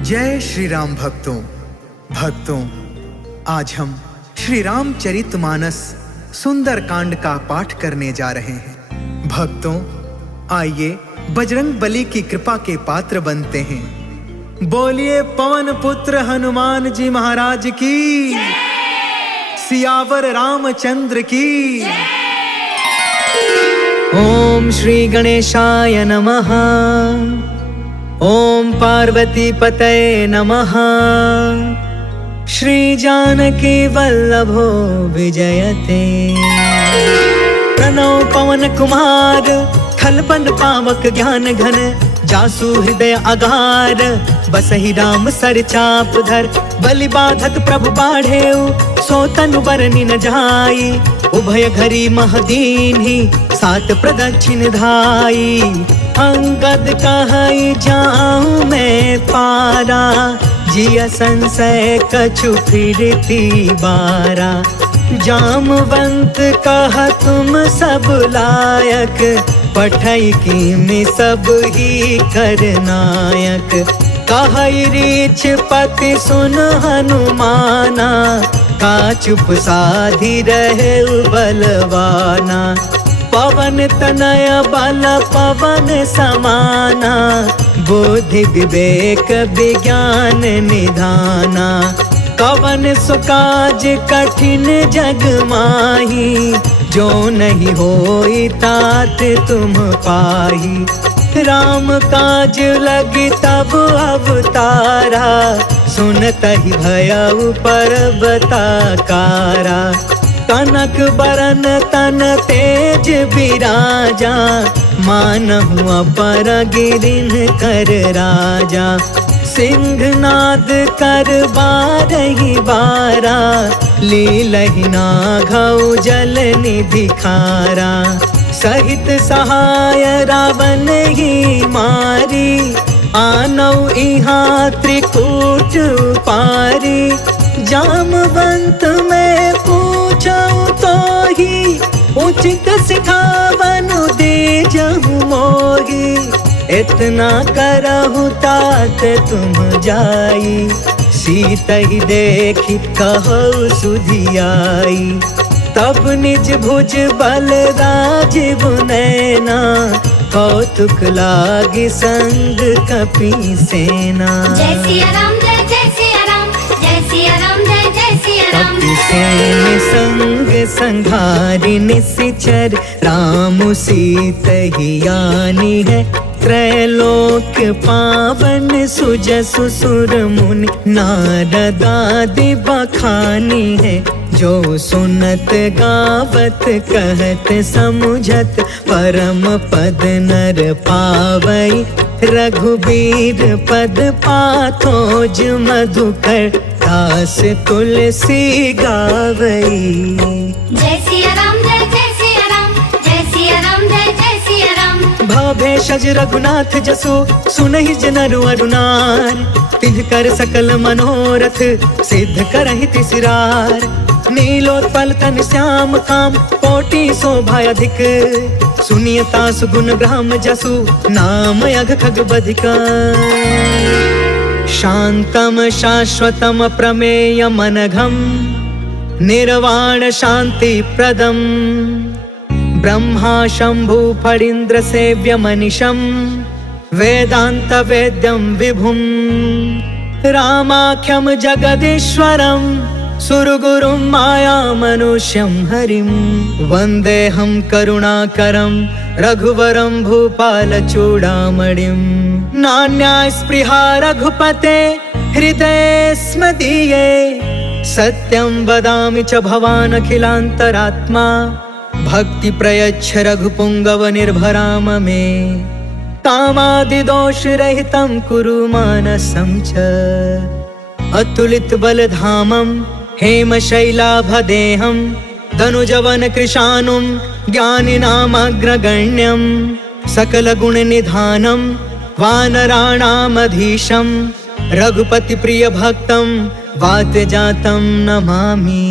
जय श्री राम भक्तों, आज हम श्री रामचरितमानस सुंदर कांड का पाठ करने जा रहे हैं। भक्तों, आइए बजरंग बली की कृपा के पात्र बनते हैं। बोलिए पवन पुत्र हनुमान जी महाराज की, सियावर रामचंद्र की। ओम श्री गणेशाय नमः। ओम पार्वती पतये नमः। श्री जानकी वल्लभो विजयते। प्रणव पवन कुमार, खलपन पावक ज्ञान घन, जासु हृदय अगार, बसहि राम सर चाप धर। बलि बाधत प्रभु बाढ़ेउ, सो तनु बरनि न जाई। उभय घरी महदीन्हि, सात प्रदक्षिण धाई। अंगद कहई जाऊं मैं पारा, जिया संशय कछु फिरती बारा। जामवंत कहा तुम सब लायक, पठई की में सब ही करनायक। कहई रीछ पति सुन हनुमाना, का चुप साधी रहे बलवाना। पवन तनय बल पवन समाना, बुद्धि विवेक विज्ञान निधाना। कवन सुकाज कठिन जग माही, जो नहीं होई तात तुम पाही। राम काज लगी तब अवतारा, सुनतहि भयउ पर्वताकारा। कनक बरन तन तेज बिराजा, मानहु अपर गिरिन कर राजा। सिंहनाद कर बारहि बारा, लीलहि नाघउ जल निधि खारा। सहित सहाय रावण ही मारी, आनौ इहाँ त्रिकूट पारी। जामवंत में पूछऊ तो ही, उचित सिखावनु दीजहु मोही। इतना करहु तात तुम जाई, सीतहि देखि कहु सुधियाई। तब निज भुज बल राजीव नैना, कौतुक लागी संग कपि सेना। जय सिया राम, जय जय सिया राम, जय सिया राम, जय जय सिया राम। कपि सेन संग संघारि निशिचर, राम सीतहि आनी है। त्रैलोक पावन सुजसु सुर मुनि, नारद आदि बखानी है। जो सुनत गावत कहत समुझत, परम पद नर पावई। रघुबीर पद पाथोज मधुकर, दास तुलसी गावई। जय सिया राम, जय जय सिया राम, जय सिया राम, जय जय सिया राम। भव भेषज रघुनाथ जसु, सुनहि जनरु अरुनार। तिन्हकर सकल मनोरथ, सिद्ध करहि तिसिरार। नीलोत्पल तन श्याम काम, कोटि शोभा अधिक। सुनियता सुगुण ब्रह्म जसु, नाम अघ खग बधिका। शांतम शाश्वतम प्रमेय मनघम, निर्वाण शांति प्रदम। ब्रह्मा शंभु फणीन्द्र सेव्य मनिषं, वेदांत वेद्यं विभुं। रामाख्यं जगदीश्वरं, सुरगुरुं माया मनुष्यं हरिं। वन्देऽहं करुणाकरं, रघुवरं भूपालचूडामणिं। नान्या स्पृहा रघुपते, हृदये स्म दीये। सत्यं वदामि च भवान् अखिलान्तरात्मा। भक्ति प्रयच्छ रघुपुंगव निर्भराम मे। कामादिदोष रहितं कुरु मानसं च। अतुलित बलधामं, हेम शैलाभदेहं। धनुजवन कृशानुं, ज्ञानिनामग्रगण्यं। सकल गुण निधानं, वानराणामधीशं। रघुपति प्रिय भक्तं, वातजातं नमामि।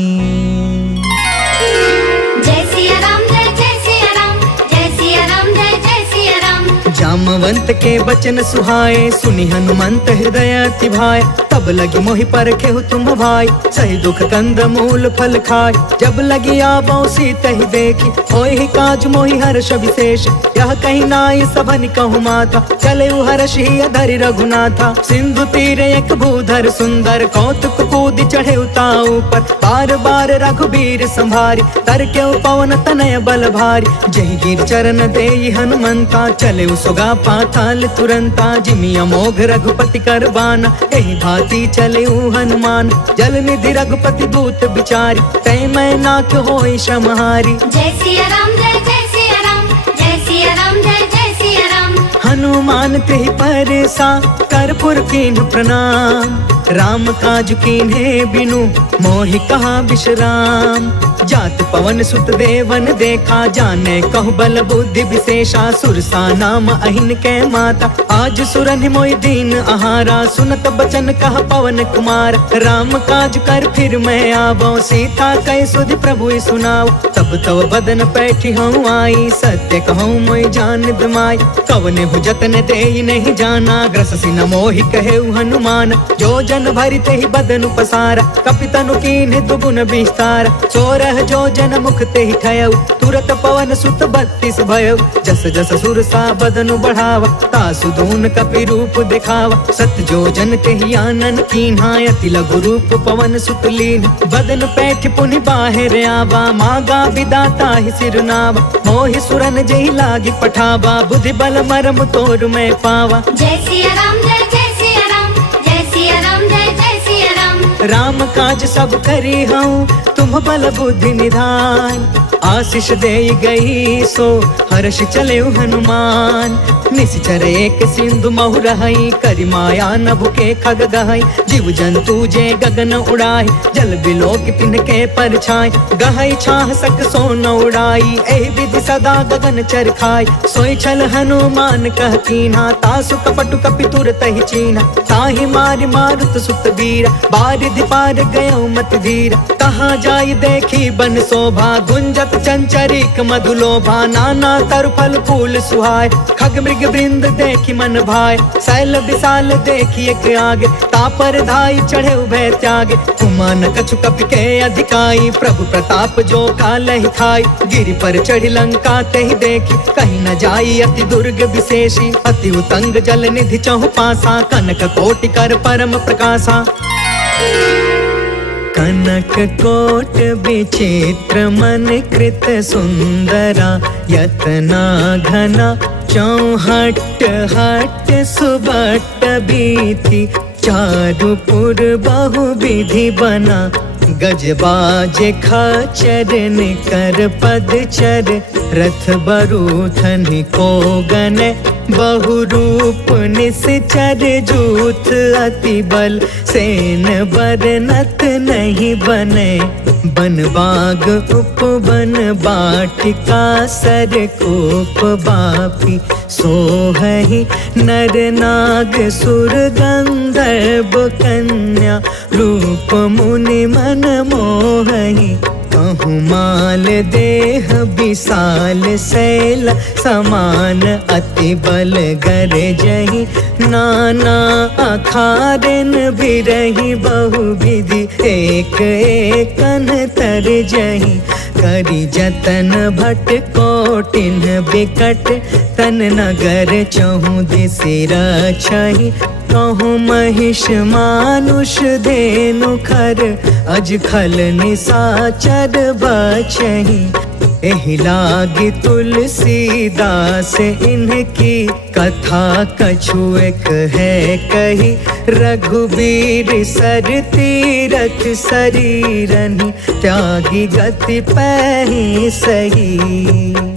जय सिया राम, जय जय सिया राम, जय सिया राम, जय जय सिया राम। जामवंत के बचन सुहाए, सुनि हनुमंत हृदय अति भाए। तब लगी मोहि परखे तुम भाई, सही दुख कंद मूल फल खाए। जब लगी आवो सीत ही देखी, होहि काज मोहि हर्ष विशेष। यह कहीं नाई सबन कहु माथा, चले हर्ष ही अधरि रघुनाथा। सिंधु तीर एक भूधर सुंदर, कौतुक कूद चढ़े उताऊ पर। बार बार रघुबीर संभारी, तर के पवन तनय बल भारी। जही गिर चरण देई हनुमंता, चले सुगा पाताल तुरंता। जिमि अमोघ रघुपति कर बाना, एहि भांति चले हनुमान। जल निधि रघुपति दूत बिचारी, तै मैं नाथ होई समहारी। जय सिया राम जय जय सिया राम, जय सिया राम जय जय सिया राम। हनुमान तेहि परसा, कर्पूर कीन्ह प्रणाम। राम काज कीन्हे बिनु, मोहि कहा विश्राम। जात पवन सुत देवन देखा, जाने कहु बल बुद्धि विशेषा। सुरसा नाम अहिन के माता, आज सुरनि मोहि दीन आहारा। सुनत बचन कह पवन कुमार, राम काज कर फिर मैं आवो। सीता कह सुधि प्रभु सुनाओ, तब तब बदन पैठी हूँ आई। सत्य कहूँ मोहि जान दमाई, कवने हु जतन देई नहीं जाना। ग्रससि न मोहि कहे हनुमान, जो जन भरि तेहि बदनु पसारा। कपितनु कीन्ह दुगुन विस्तार, सोरह जो जन मुख तेहि ठयउ। तुरत पवन सुत 32 भयउ, जस जस सुरसा बदनु बढ़ावा। तासु दून कपि रूप दिखावा, सत जो जन तेहि आनन कीन्हा। अति लघु रूप पवन सुत लीन, बदन पैठ पुनि बाहिर आवा। मागा विदाता ही सिरनावा, मोहि सुरन जहि लागी पठावा। बुद्धि बल मरम तोर मैं पावा। जय सिया राम जय जय सिया राम, जय सिया राम जय जय सिया राम। राम काज सब करी हूँ, तुम बल बुद्धि निधान। आशीष दे गई सो, हर्ष चले हनुमान। निश्चर एक सिंधु महु रहई, करि माया नभ के खग गहई। जीव जंतु जे गगन उड़ाई, जल बिलोक तिनके परछाई। गहई छाह सक सो न उड़ाई, एहि विधि सदा गगन चर खाई। सोई छल हनुमान कह कीन्हा, तासु कपटु कपि तुरत ही चीन्हा। ताहि मारि मारुत सुत बीरा, बारिधि पार गयो मति धीरा। कहाँ जाई देखी बन शोभा, गुंजत चंचरिक मधुलोभा। नाना तरु फल फूल सुहाय, खग मृग वृंद देखी मन भाय। शैल विशाल देखी एक आगे, तापर धाई चढ़े उभय त्यागे। कुमान कछु कपि के अधिकाई, प्रभु प्रताप जो कालहि थाई। गिरि पर चढ़ी लंका तेहि देखी, कहीं न जाई अति दुर्ग विशेषी। अति उतंग जल निधि चहु पासा, कनक कोटि कर परम प्रकाशा। कनक कोट विचित्र मन कृत सुंदरा। यतना घना चौहट हट सुबट बीथी। चारुपुर बहु विधि बना, गजबाज खचर निकर पदचर। रथ बरूथन को गन, बहुरूप निश्चर। जूथ अति बल, सेन बरनत नहीं बने। बन बाग उपवन बाटिका, सर कोप बापी। सोहहि नर नाग सुर गंधर्व कन्या। रूप मुनि मन मोहहि, कहूँ माल देह विशाल शैल। समान अति बल गर जही, नाना अखारन बिरही। बहु विधि एक एकन तर जही। करि जतन भट कोटिन बिकट, तन नगर चहु दिसि रछहि। कहूँ महिष मानुष धेनु खर, अज खल निसाचर बचहि। एहि लागी तुलसीदास इनकी, कथा कछु एक है कही। रघुबीर सर तीरथ शरीरनि, त्यागी गति पैहि सही।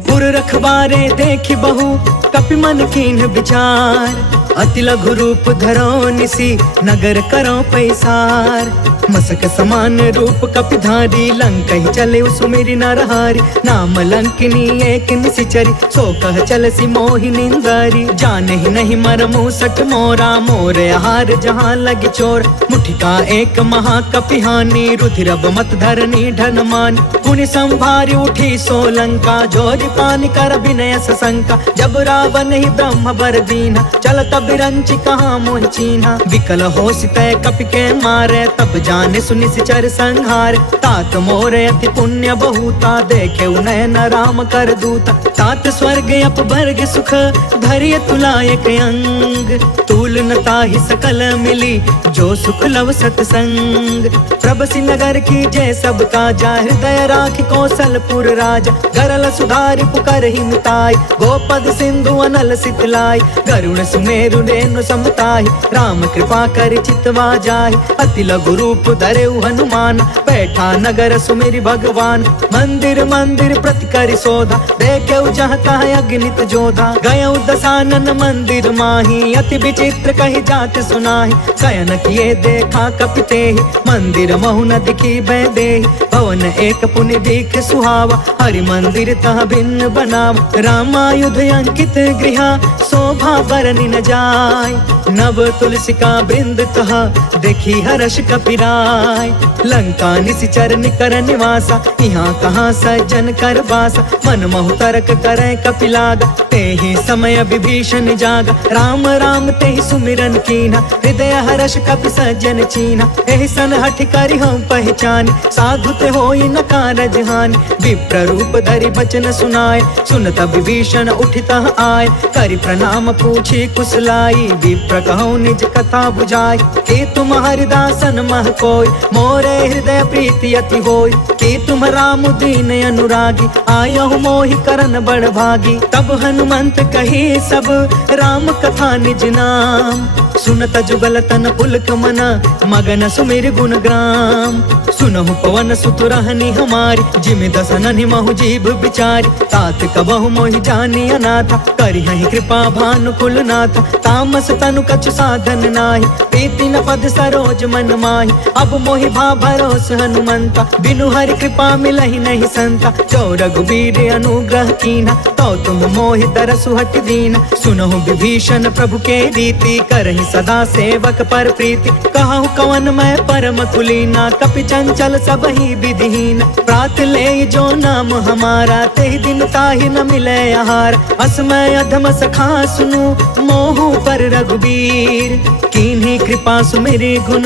पुर रखवारे देखि बहु, कपि मन कीन्ह विचार। अति लघु रूप धरो निसी नगर करो पैसार। मसक समान रूप कपिधारी लंका ही चले सुमेरी नरहारी। नाम लंकिनी एक निशिचरी सो कह चल सी मोहि निंदारी। जाने ही नहीं मरमु सट मोरा मोर आहार जहाँ लगी चोर। मुठिका एक महाकपिहानी रुधिरब मत धरनी ढन मान। पुनि संभारी उठी सोलंका जोरी पानी कर विनय सशंका। जब रावण ही ब्रह्म बर दीना चल तब रंची कहाँ मोहि चीन्हा। विकल हो सितय कपि के मारे तब जाने सुनि सिचर संहार। तात मोर अति पुण्य बहुता देखे नयन राम कर दूता। तात स्वर्ग अपवर्ग सुख धैर्य तुलायक अंग। तूल न ताहि सकल मिली जो सुख लव सतसंग। प्रभसी नगर की जय सब काजा हृदय राखि कौशलपुर राजा। गरल सुधारि पुकर ही मिताई गोपद सिंधु अनल सितलाई। गरुण सुमेरु रेणु समताहि राम कृपा कर चितवा जाहि। अति लघु रूप धरेउ हनुमान बैठा नगर सुमेरि भगवान। मंदिर मंदिर प्रति करि शोधा देखे जहाँ तहाँ अगणित जोधा। गयउ दसानन मंदिर माही अति विचित्र कही जात सुनाही। शयन किए देखा कपितेहि मंदिर महु न दिखी बैदेहि। भवन एक पुनि दिख सुहावा हरि मंदिर तह भिन्न बनावा। रामायुध अंकित गृह शोभा बरनि न जाय। नव तुलसिका बृंद तह देखी हर्ष कपिराय। लंका निशिचर निकर निवासा यहाँ कहाँ सज्जन कर बासा। मन महु तर्क करे कपिलागा तेहि समय विभीषण जागा। राम राम तेहि सुमिरन कीन्हा हृदय हर्ष कपि सज्जन चीन्हा। एहि सन हठ करि हम पहचान साधु ते होई न कारज हानि। विप्र रूप धरि बचन सुनाए सुनत विभीषण उठितः आए। करि प्रणाम पूछी कुशलाई विप्र कहूँ निज कथा बुझाई। कि तुम हरिदासन मह कोई मोरे हृदय प्रीति अति होई। कि तुम राम दीन अनुरागी आयहु मोहि करन बड़ भागी। तब हनुमंत कही सब राम कथा निज नाम। सुनत जुगल तन पुलक मना मगन सुमिर गुण ग्राम। सुनहु पवन सुत रहनी हमारी जिमि दसननि महु जीव बिचारी। तात कबहु मोहि जानी अनाथा करिहहि कृपा भानु कुलनाथा। तामस तनु कछु साधन नाही प्रीति न पद सरोज मन माही। अब मोहि भा भरोस हनुमंता बिनु हरि कृपा मिलहि नहीं संता। जो रघुबीर अनुग्रह कीन्हा तो तुम मोहि तरसु हट दीना। सुनहु विभीषण प्रभु के रीति करहि सदा सेवक पर प्रीति। कहूँ कवन मैं परम कुलीना कपि चंचल सब ही विधिहीन। प्रात ले जो नाम हमारा तेहि दिन ताहि न मिले आहार। असमय अधम सखा सुनु मोहु पर रघुबीर। कीन्ही कृपा सुमेरि गुण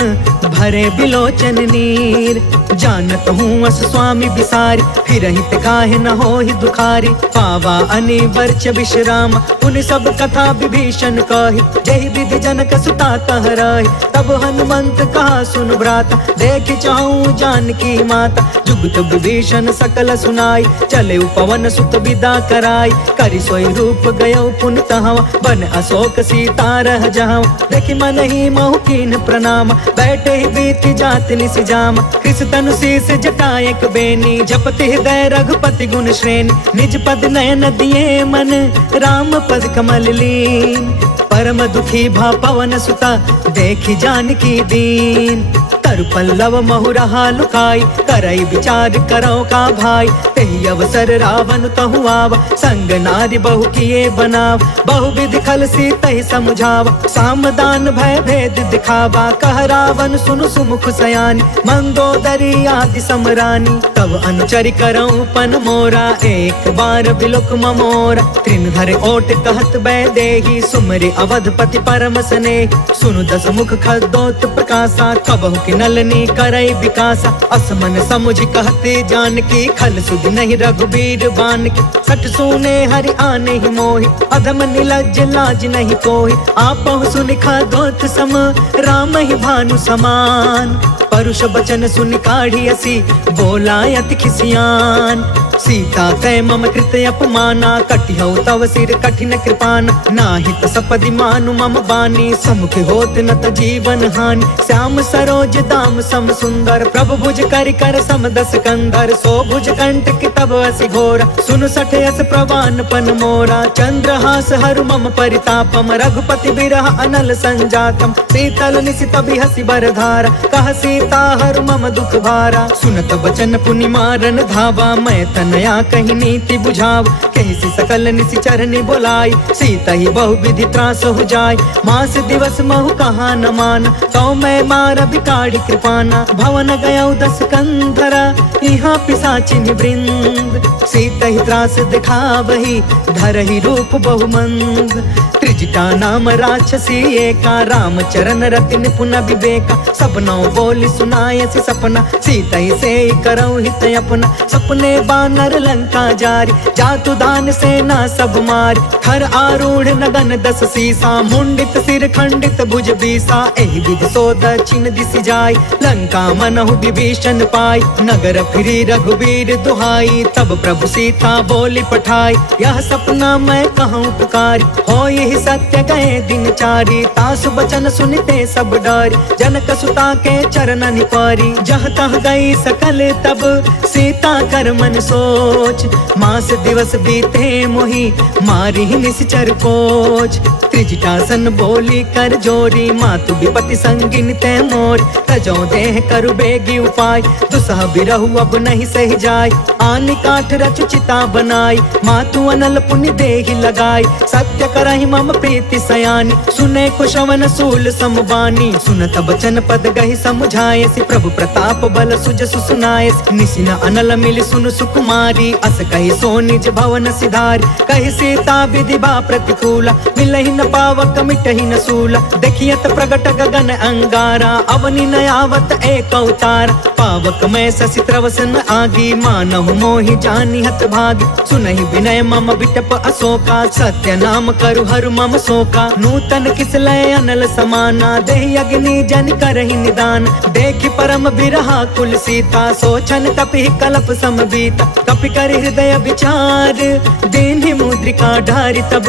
भरे बिलोचन नीर। जानत हूँ अस स्वामी बिसारी फिरहि ते काहे न होहि दुखारी। पावा अनि वर्ष विश्राम उन सब कथा विभीषण कही। जहि विधि जनक सुता तह रही तब हनुमंत कहा सुन भ्राता। देख चाहूँ जानकी माता जुगत विभीषण सकल सुनाई। चले पवन सुत विदा कराई करि सोई रूप गयो पुनि तहवा। बन अशोक सीता रह जहाँ देखि मन ही महु कीन प्रणाम। बैठे ही बीती जात निसि जाम कृष तनु शीस जटायक बेनी। जपति हृदय रघुपति गुण श्रेणी निज पद नयन दिए मन राम पद कमल लीन। परम दुखी भा पवन सुता देखी जानकी दीन। तरु पल्लव महु रहा लुकाई करई विचार करो का भाई। तेहि अवसर रावण तहु आवा संग नारी बहु किए बनाव। बहु विधि खल सी तहि समझावा सामदान भय भेद दिखावा। कह रावण सुनु सुमुख सयानी मंदोदरी आदि समरानी। तब अनुचरि करऊँ पन मोरा एक बार बिलोक ममोरा। त्रिन धरे ओट कहत बैदेही सुमरि अवधपति परम स्नेह। सुनु दस मुख खदोत प्रकाशा कबहु कि नलनी करई विकासा। असमन समुझ कहते जानकी खल सुध नहीं रघुबीर बान की। सठ सुने हरि आने ही मोहि अधम निलज्ज लाज नहीं कोहि। आपहु सुनि खदोत सम राम ही भानु समान। परुष बचन सुनि काढ़ी असी बोला अति खिसियान। सीता कै मम कृत अपमाना, कटिहौ तव सिर कठिन कृपान। नाहित सपदि मानु मम बानी, समुख होत न त जीवन हानि। श्याम सरोज दाम सम सुंदर, प्रभु भुज करि कर सम दस कंधर। सो भुज कंटक तब असि घोर, सुन सठ यस प्रवान पन मोरा। चंद्रहास हरु मम परितापम, रघुपति बिरह अनल संजातम। शीतल निशित बिहसि बर धारा, कह सीता हरु मम दुख भारा। सुनत बचन पुनि मारन धावा, मैं तनया कही नीति बुझाव। कहि सकल निशिचर नि बोलाई, सीता ही बहु विधि त्रास हो जाय। मास दिवस महु कहा न मान, तो मैं मार बिकाढ़ी कृपाना। भवन गयौ दस कंधरा, यहाँ पिशाचिन वृंद। सीता ही त्रास दिखावही, धरहि रूप बहुमंद। त्रिजटा नाम राक्षसी एका, राम चरण रति निपुण विवेका। सपनौ बोली सुनायसि सपना, सीता ही से करौ हित अपना। सपने बानर लंका जारी, जातु दान सेना सब मारी। थर आरूढ़ नगन दस सीसा, मुंडित सिर खंडित भुज बीसा। एहि विधि सो दक्षिण दिशि जाय, लंका मनहु विभीषण पाई। नगर फिरी रघुबीर दुहाई, तब प्रभु सीता बोली पठाई। यह सपना मैं कहूँ पुकारी, हो यही सत्य गए दिन चारी। तासु बचन सुनते सब डरी, जनक सुता के चरण निपारी। जह तह गई सकल तब सीता कर मन सोच, मास दिवस बीते मोहि मारी निश्चर कोच। त्रिजटासन बोली कर जोरी, मातु विपति संगिन ते मोर। तजो देह करु बेगी उपाय, दुसह बिरहु अब नहीं सह जाय। आनि काठ रचु चिता बनाई, मातु अनल पुनि देहि लगाई। सत्य करहि मम प्रीति सयानी, सुने कुशवन सूल समबानी। सुनत बचन पद गहि समुझायसि, प्रभु प्रताप बल सुजसु सुनायसि। निसिन अनल मिलि सुनु सुकुमारी, अस कहि सो निज भवन सिधारी। कहि सीता विधि बा प्रतिकूला, मिलहि न पावक मिटहि न सूला। देखियत प्रगट गगन अंगारा, अवनि न आवत एक अवतार। पावक मैं शशि त्रवसन आगी, मानहु मोहि जानि हत भागी। सुनहि विनय मम बिटप अशोका, सत्य नाम करु हरु मम शोका। नूतन किसलय अनल समाना, देहि अग्नि जन करहि निदान। देखि परम बिरहा कुल सीता, सोचन तपि कलप सम बीता। कपि कर हृदय विचार, दीन्हि मुद्रिका ढारि तब।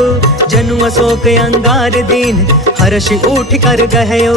जनु अशोक अंगार दीन, हर्षि उठ कर गहयो।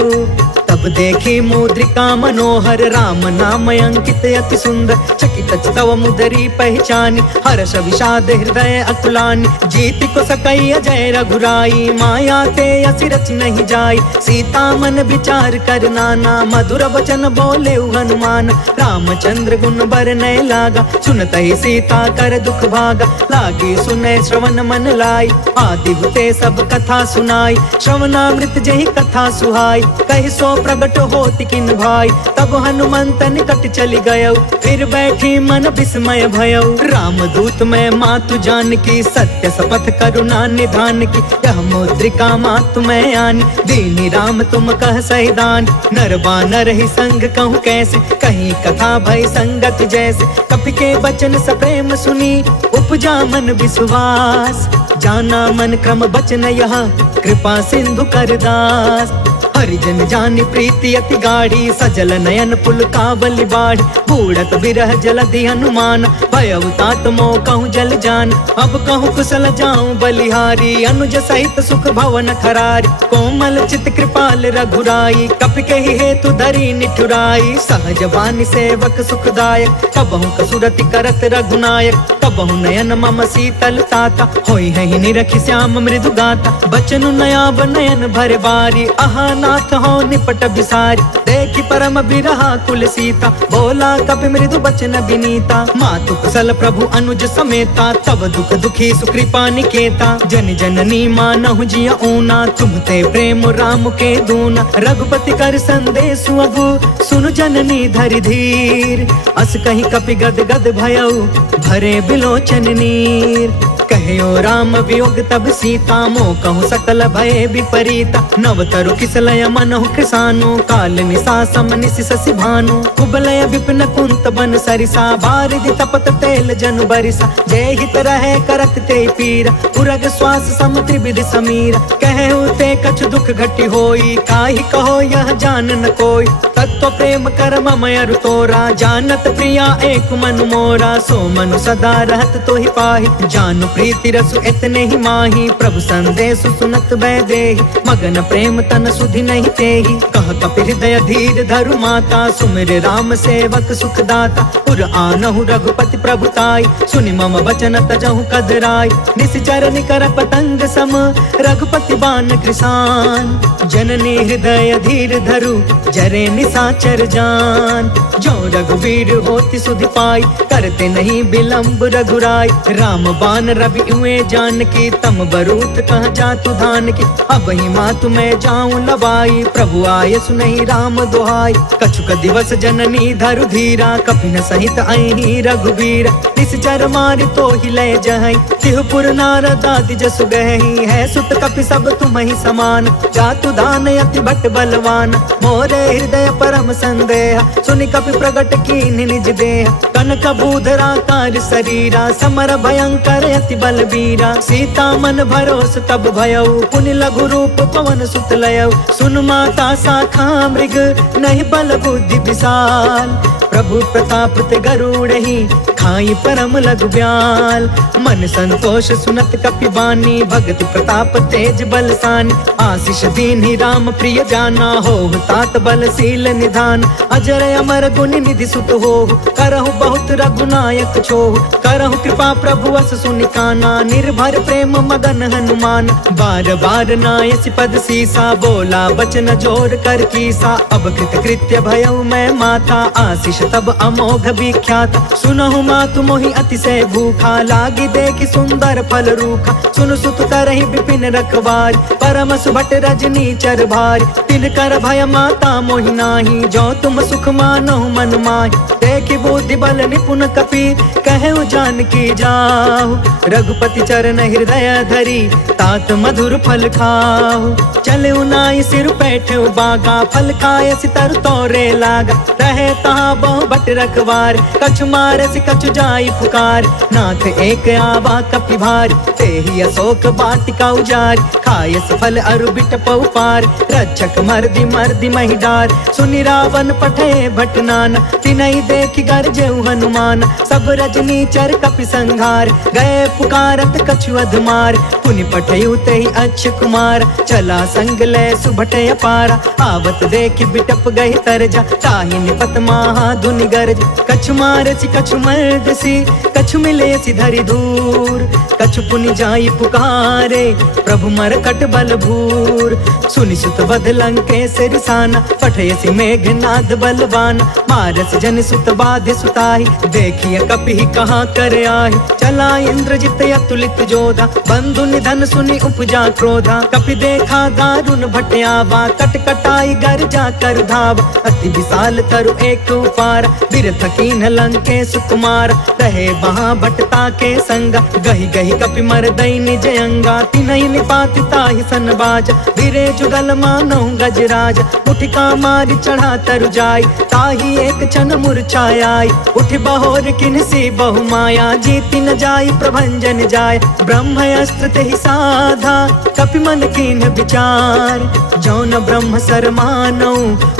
तब देखी मुद्रिका मनोहर, राम नाम अंकित अति सुंदर। चकित तव मुदरी पहचानी, हर्ष विषाद हृदय अकुलानी। जीति को सकई अजय रघुराई, माया ते असि रच नहीं जाई। सीता मन विचार कर नाना, मधुर वचन बोले हनुमान। रामचंद्र गुण बरनय लागा, सुनत ही सीता कर दुख भागा। लागी सुने श्रवण मन लाई, आदि हुते सब कथा सुनाई। श्रवणामृत जही कथा सुहाई, कहि सो प्रगट होति किन भाई। तब हनुमंत निकट चली गयो, फिर बैठी मन विस्मय भयो। राम दूत मैं मातु जान की, सत्य शपथ करुणा निधान की। यह मुद्रिका मातु मैं आनी, दीनी राम तुम कह सहिदान। नर बानर ही संग कहूँ कैसे, कहीं कथा भई संगत जैसे। कपि के बचन सप्रेम सुनी, उपजा मन विश्वास। जाना मन क्रम बचन यह, कृपा सिंधु कर दास। हरिजन जानि प्रीति अति गाढ़ी, सजल नयन पुल कावली बाढ़। बूढ़त बिरह जलधि हनुमान, भयउ तात मोह कहूँ जल जान। अब कहूँ कुशल जाऊं बलिहारी, अनुज सहित सुख भवन खरारी। कोमल चित कृपाल रघुराई, कपि के हेतु धरी निठुराई। सहज वाणी सेवक सुखदायक, कबहु कसुरति करत रघुनायक। कबहु नयन मम शीतल ताता, होई है निरखि श्याम मृदु गाता। बचनु नयाब नयन भर बारी, आहा नाथ हो निपट बिसारी। देखि परम बिरहा कुल सीता, बोला कपि मृदु बचन विनीता। मातु कुशल प्रभु अनुज समेता, तब दुख दुखी सुकृपा निकेता। जन जननी मानहु जिया ऊना, तुमते प्रेम राम के दूना। रघुपति कर संदेश अबु, सुनु जननी धरि धीर। अस कहीं कपि गद गद भयउ, भरे बिलोचन नीर। कहो राम वियोग तब सीता, मोह कहूँ सकल भय विपरीता। नवतरु किसलय मनहु कृसानु, काल निशा सम निशि शशि भानु। कुबलय विपिन कुंत बन सरिसा, बारिधि तपत तेल जनु बरिसा। जय हित रहे करत ते पीरा, उरग श्वास सम त्रिविधि समीरा। कहु ते कछु दुख घटी होई, काहि कहो यह जान न कोई। तत्व प्रेम कर्म मयरु तोरा, जानत प्रिया एक मनु मोरा। सो मनु सदा रहत तो ही पाही, जानु प्रीति रसु इतने ही माही। प्रभु संदेश सुनत बैदेही, मगन प्रेम तन सुधि नहीं तेही। कह कपि हृदय धीर धरु माता, सुमिर राम सेवक सुखदाता। पुर आनहु रघुपति प्रभुताई, सुनि मम वचन तजहु कदराई। निश्चर निकर पतंग सम, रघुपति बान कृसान। जननी हृदय धीर धरु, जरे निशाचर जान। जो रघुवीर होति सुधि पाई, करते नहीं विलंब रघुराई। राम बान रवि हुए जानकी, तम बरूत कह जातु धान की। अब ही मातु मैं जाऊं लवाई, प्रभु आय सुनहि राम दुहाई। कछुक दिवस जननी धरु धीरा, कपिन सहित अहि रघुवीर। निश्चर मारि तो ही लय जहई, तिहुपुर नारद आदि जसु गहई। है सुत कपि सब तुम्हि समान, जातु दान अति भट बलवान। मोरे हृदय परम संदेह, सुनि कपि प्रगट कीन निज देह। कनक बूधरा कार शरीरा, समर भयंकर अति बलबीरा। सीता मन भरोस तब भयउ, पुनि लघु रूप पवन सुत लयउ। सुन माता शाखा मृग, नहीं बल बुद्धि विशाल। प्रभु प्रताप ते गरुड़हि, खाई परम लघु ब्याल। मन संतोष सुनत कपि बानी, भगति प्रताप तेज बलसानी। आशीष दीन्हि राम प्रिय जाना, होहु तात बलशील निधान। अजर अमर गुण निधि सुत होहु, करहु बहुत रघुनायक छोहु। करहु कृपा प्रभु अस सुनि काना, निर्भर प्रेम मदन हनुमान। बार बार नायसि पद सीसा, बोला बचन जोर कर कीसा। अब कृत कृत्य भयउ मैं माता, आशीष तब अमोघ विख्यात। सुनहु मातु मोहि अतिशय भूखा, लागी देखि सुंदर फल रूखा। सुन सुत करहि विपिन रखवार, परम सुभट रजनी चर भार। तिन कर भय माता मोहि नाही, जो तुम सुख मानहु मन माहि। देखि बुद्धि बल निपुण कपि, कहु जानकी जाहु। रघुपति चरण हृदय धरी, तात मधुर फल खाहु। चलउ नाई सिर बैठउ बागा, फल खाय सितर तोरे लागा। रहे तहाँ बहु भट रखवार, कछु मारसि कछु जाई पुकार। नाथ एक आवा कपि भार, तेहि अशोक वाटिका उजारि। खायसि फल अरु बिटपउ पार, रक्षक मर्दि मर्दि महि डार। सुनि रावण पठे भट नाना, तिनहि देखि गरजेउ हनुमान। सब रजनी चर कपि संघार, गए पुकारत कछु अधमार। पुनि पठेउ तेहि अक्ष कुमार, चला संग लय सुभट अपारा। आवत देखि बिटप गहि तरजा, ताहि निपत महा धुनि गरज। कछु मारसि कछु मर्दसि, कछु मिलेसि धरि दूर। कछु पुनि जाई पुकारे, प्रभु मरकट बल भूर। सुनि सुत वध लंकेश रिसाना, पठयसि मेघनाद बलवान। मारस जन सुत बाधि सुताहि, देखिय कपि कहाँ कर आहि। चला इंद्रजित अतुलित जोधा, बंधु निधन सुनि उपजा क्रोधा। कपि देखा दारुण भट आवा, कट कटाई गर जा कर धावा। अति विशाल तरु एक उपार, बिरथ कीन्ह लंकेश कुमार। रहे वहाँ भटता के संगा, गहि गहि कपि मरदई निज अंगा। तिनहि निपाति ताहि सन बाजा, धीरे जुगल मानहु गजराज। उठिका मारि चढ़ा तरु जाई, ताहि एक क्षण मूर्छाई। उठि बहोर किन्हसी बहु माया, जीति न जाई प्रभंजन जाय। ब्रह्म अस्त्र तेहि साधा, कपि मन कीन्ह विचार। जौन ब्रह्म सर मानौ,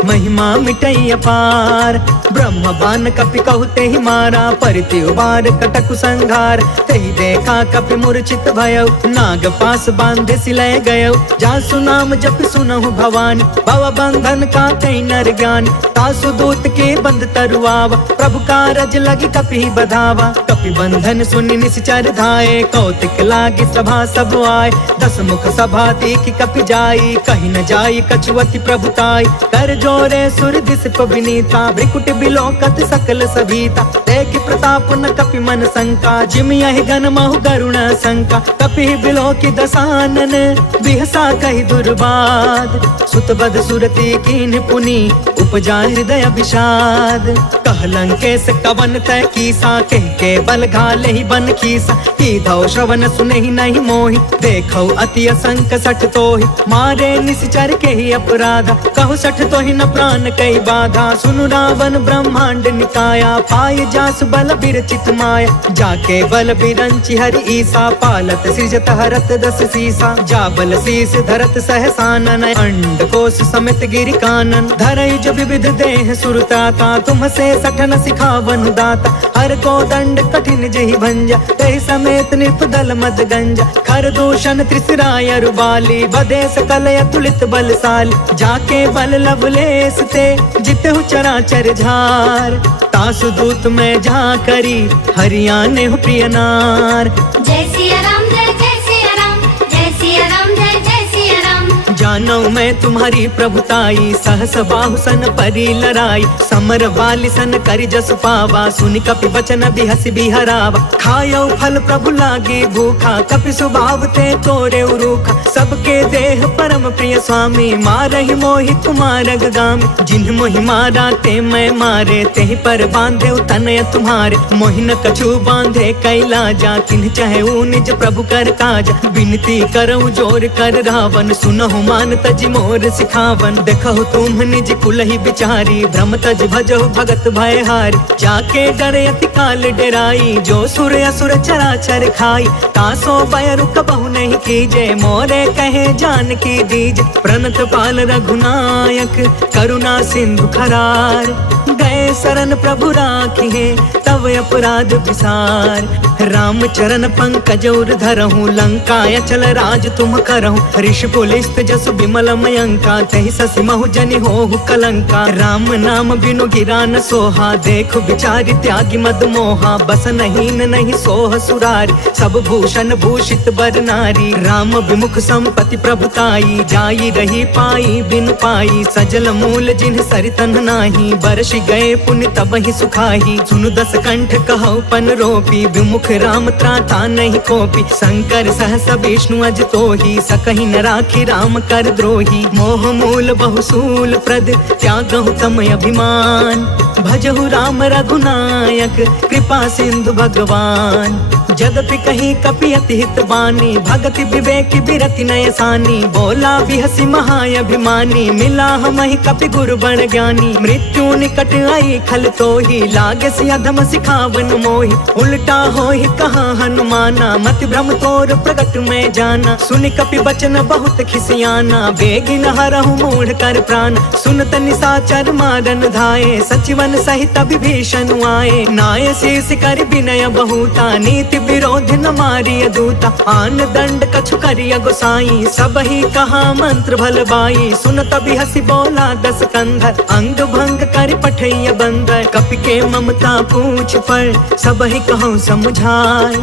महिमा मिटई अपार। ब्रह्म बान कपि कहु तेहि मारा, परिति उबार कटकु संघार। तेहि देखा कपि मूर्छित भयउ, नाग पास बांधे सिलय गयउ। जासु नाम जपि सुनहु भवानी, भव बंधन काटै नर ज्ञानी। तासु दूत के बंध तरुआवा, प्रभु कारज लगी कपि बधावा। कपि बंधन सुनि निश्चर धाये, कौतिक लागी सभा सब आए। दस मुख सभा देखि कपि जाई, कहि न जाई कछुअति प्रभुताई। कर जोरे सुर दिस विनीता, भ्रिकुट बिलोकत सकल सभीता। देखि प्रताप न कपि मन शंका, जिमि यहि गन महु गरुण शंका। कपि बिलोकि दसानन, बिहसा कहि दुर्बाद। सुत बध सुरति कीन्ह पुनि, उपजा हृदय विषाद। कहलंकेश कवन तय कीसा, कह के बल घाले ही बन खीसा। कीधौ श्रवण सुने ही नहीं मोहि, देखौ अति असंक सठ तोहि। मारे निश्चर के ही अपराधा, कहु सठ तोहि न प्राण कई बाधा। सुनु रावण ब्रह्मांड निकाया, पाय जासु बल बिरचित माया। जाके बल बिरंचि हरि ईसा, पालत सृजत हरत दस सीसा। जा बल शीस धरत सहसानन, अंड कोश समित गिरि कानन। धरई जो विविध देह सुरताता, तुम से सठन सिखावन दाता। हर को दंड कठिन जहि भंजा, तहि समेत निर्पदल मद गंजा। खर दूषण त्रिसराय रुबाली, बदे सकल अतुलित बलशाली। जाके बल लवलेस ते, जितहु चराचर झार। तासु दूत में जा करी, हरियाणे हो प्रिय नार। जय सिया राम जय जय सिया राम, जय सिया राम जय जय सिया राम। जानो मैं तुम्हारी प्रभुताई, सहस बाहु सन परी लराई। समर वाली सन करि जसु पावा, सुनि कपि बचन बिहसि बिहरावा। खायो फल प्रभु लागे भूखा, कपि स्वभाव ते तोरे उरूखा। सबके देह परम प्रिय स्वामी, मारहि मोहि कुमारग गामी। जिन्ह मोहि मारा ते मैं मारे, तेहि पर बांधे तनय तुम्हारे। मोहि न कछु बांधे कैलाजा, तिन्ह चाहे निज प्रभु कर काजा। विनती करऊं जोर कर रावण, सुनहु मान तज मोर सिखावन। देखहु तुम निज कुलहि बिचारी, भ्रम तज भजहु भगत भयहारी। जाके डरे अति काल डेराई, जो सुर असुर चराचर खाई। तासो भय रुक बहु नहीं कीजे, मोरे कहे जानकी दीजे। प्रणत पाल रघुनायक, करुणा सिंधु खरार। गए शरण प्रभु राखिए, तव अपराध विसार। राम चरण पंकज उर धरहूँ, लंका अचल राज तुम करहूँ। ऋषि पुलिस्त जसु विमल मयंका, तहि ससि महु जनि होहु कलंका। राम नाम बिनु गिरा न सोहा, देखु बिचारी त्यागी मद मोहा। बस नहीं नहीं सोह सुरारी, सब भूषण भूषित बर नारी। राम विमुख संपत्ति प्रभुताई, जाई रही पाई बिनु पाई। सजल मूल जिन्ह सरितन नाही, बरसि गए पुण्य तब ही सुखाही। सुनु दस कंठ कहौ पन रोपी, विमुख राम त्राता नहीं कोपी। शंकर सहस विष्णु अज तोहि, सकहि न राखी राम कर द्रोही। मोह मूल बहुसूल प्रद, त्यागहु तम अभिमान। भजहु राम रघुनायक, कृपा सिंधु भगवान। जदपि कहीं कपि अति हित बानी, भगति विवेक बिरति नय सानी। बोला बिहसि महाअभिमानी, मिला हमहि कपि गुरु बड़ ज्ञानी। मृत्यु निकट आई खल तोहि, लागे सि अधम सिखावन मोहि। उल्टा होहि कहा हनुमाना, मति भ्रम तोर प्रगट में जाना। सुनि कपि बचन बहुत खिसियाना, बेगिन हरहु मूढ़ कर प्राण। सुनत निशाचर मारन धाये, सचिवन सहित विभीषण आए। नाय शीस कर विनय बहुता, नीति विरोध न मारिय दूता। आन दंड कछु करिय गोसाई, सब ही कहा मंत्र भल बाई। सुनत बिहसि बोला दस कंधर, अंग भंग कर पठैय बंदर। कपि के ममता पूछ पर, सब ही कहूँ समझाय।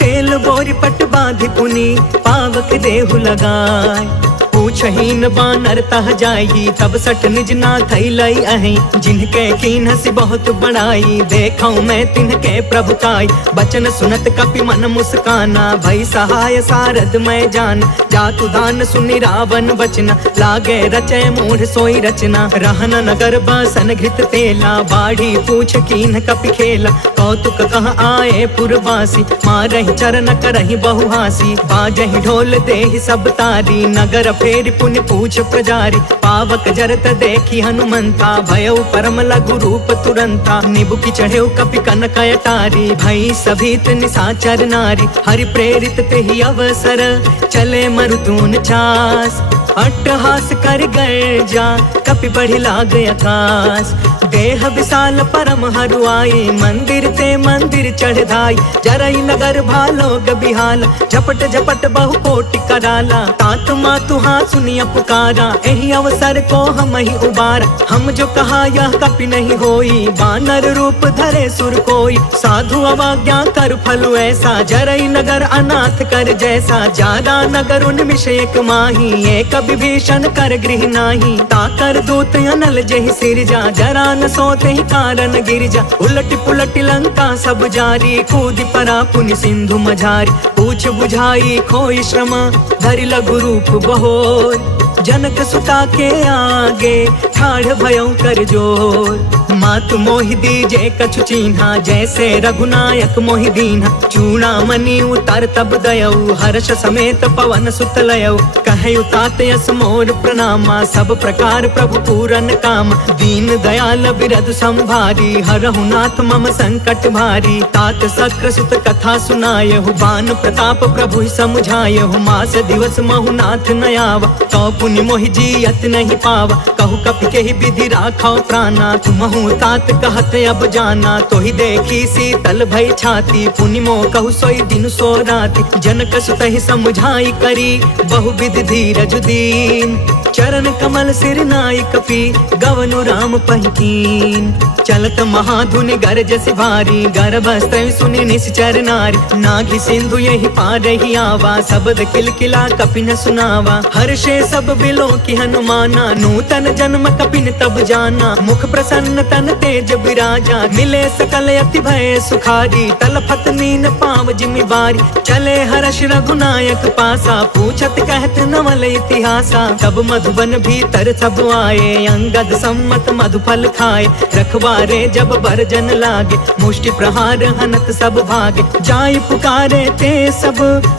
तेल बोरी पट बांधि पुनि, पावक देहु लगाय। पूछहीन बानर तह जाई, तब सठ निज नाथ लई अहि। जिनके कीन्हसि बहुत बड़ाई, देखौ मैं तिनके प्रभुताई। बचन सुनत कपि मन मुस्काना, भई सहाय सारद मैं जान। जातु दान सुनि रावण बचना, लागे रचय मूढ़ सोई रचना। रहन नगर बसन घृत तेला, बाढ़ी पूछ कीन्ह कपि खेला। कौतुक कह आए पुरवासी, मारहि चरण करहि बहुहासी। बाजहि ढोल देहि सब तारी, नगर फेर पुण्य पूछ प्रजारी। पावक जरत देखी हनुमंता, भयउ परम लघु रूप तुरंता। निबुकि चढ़ेउ कपि कनक अटारी, भई सभीत निशाचर नारी। हरि प्रेरित तेहि अवसर, चले मरुतून चास। अट्टहास कर गर्जा, कपि बढ़ि लाग आकाश। देह विशाल परम हरुआई, मंदिर ते मंदिर चढ़ धाई। जरई नगर भालोग बिहाला, झपट झपट बहु कोटि कराला। तात मातु हाँ सुनिया पुकारा, एहि अवसर को हम ही उबारा। हम जो कहा यह कपि नहीं होई, बानर रूप धरे सुर कोई। साधु अवज्ञा कर फल ऐसा, जरई नगर अनाथ कर जैसा। जादा नगर उन्मिष एक माही, एक विभीषण कर गृह नाही। ताकर दूत अनल जहि सिरजा, जरा न सोते ही कारण गिरजा। उलट पुलट लंका सब जारी, कूदि परा पुनि सिंधु मझारी। पूछ बुझाई खोई श्रम, धरि लघु रूप बहोर। जनक सुता के आगे, ठाढ़ भयउ कर जोर। मातु मोहि दीजे कछु चीन्हा, जैसे रघुनायक मोहि दीन्हा। चूड़ामणि उतार तब दयऊ, हर्ष समेत पवन सुत लयऊ। कहु तात यस मोर प्रणामा, सब प्रकार प्रभु पूरन काम। दीन दयाल बिरधु संभारी, हरहु नाथ मम संकट भारी। तात सक्र सुत कथा सुनायहु, बान प्रताप प्रभु समुझायहु। मास दिवस महु नाथ न आवा, तो पुनि मोहि जियत नहीं पावा। कहु कपि केहि विधि राखौ प्राणा, तुमहु तात कहत अब जाना। तोहि देखी शीतल भई छाती, पुनि मोह कहु सोई दिन सो राति। जनक सुतहि समुझाई करी, बहु विधि धीरज दीन। चरण कमल सिर नाई कपि, गवनु राम पहिकीन। चलत महाधुनि गरजस भारी, गर्भस्त्र सुनि निश्चर नारी। नाघि सिंधु यही पार ही आवा, शब्द किलकिला कपिन सुनावा। हर्षे सब बिलो की हनुमाना, नूतन जन्म कपिन तब जाना। मुख प्रसन्न तन तेज विराजा, मिले सकल अति भय सुखारी। तलफत नीन पाव जिमि बारी, चले हर्ष रघुनायक पासा। पूछत कहत नवल इतिहासा, तब मधुबन भीतर सब आए। अंगद सम्मत मधुफल खाए, रखवारे जब बरजन लागे। मुष्टि प्रहार हनत सब भागे, जाय पुकारे ते सब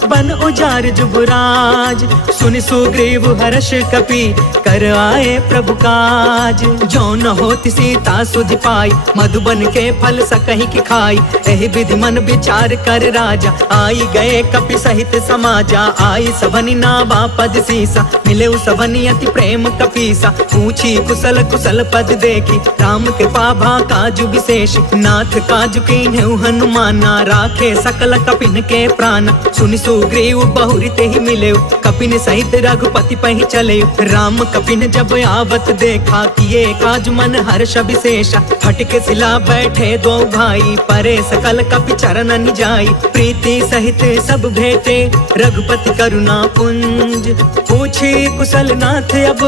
बन उजार जुबराज। सुनि सुग्रीव हर्ष कपि, कर आए प्रभु काज। जो न होति सीता सुधि पाई, मधुबन के फल सकहि की खाई। एहि विधि मन विचार कर राजा, आई गए कपि सहित समाजा। आई सबनि नावा पद सीसा, मिले सबनि अति प्रेम कपीसा। पूछी कुशल कुशल पद देखी, राम कृपा भा काजु विशेष। नाथ काजु कीन्हु हनुमाना, राखे सकल कपिन के प्राण। सुनि सुग्रीव बहुरी तेहि मिलेउ, कपिन सहित रघुपति पहि चलेउ। राम कपिन जब आवत देखा, किए काज मन हर्ष विशेषा। फटके सिला बैठे दो भाई, परे सकल कपि चरण जाई। प्रीति सहित सब भेटे, रघुपति करुणा पुंज। पूछी कुशल नाथ अब,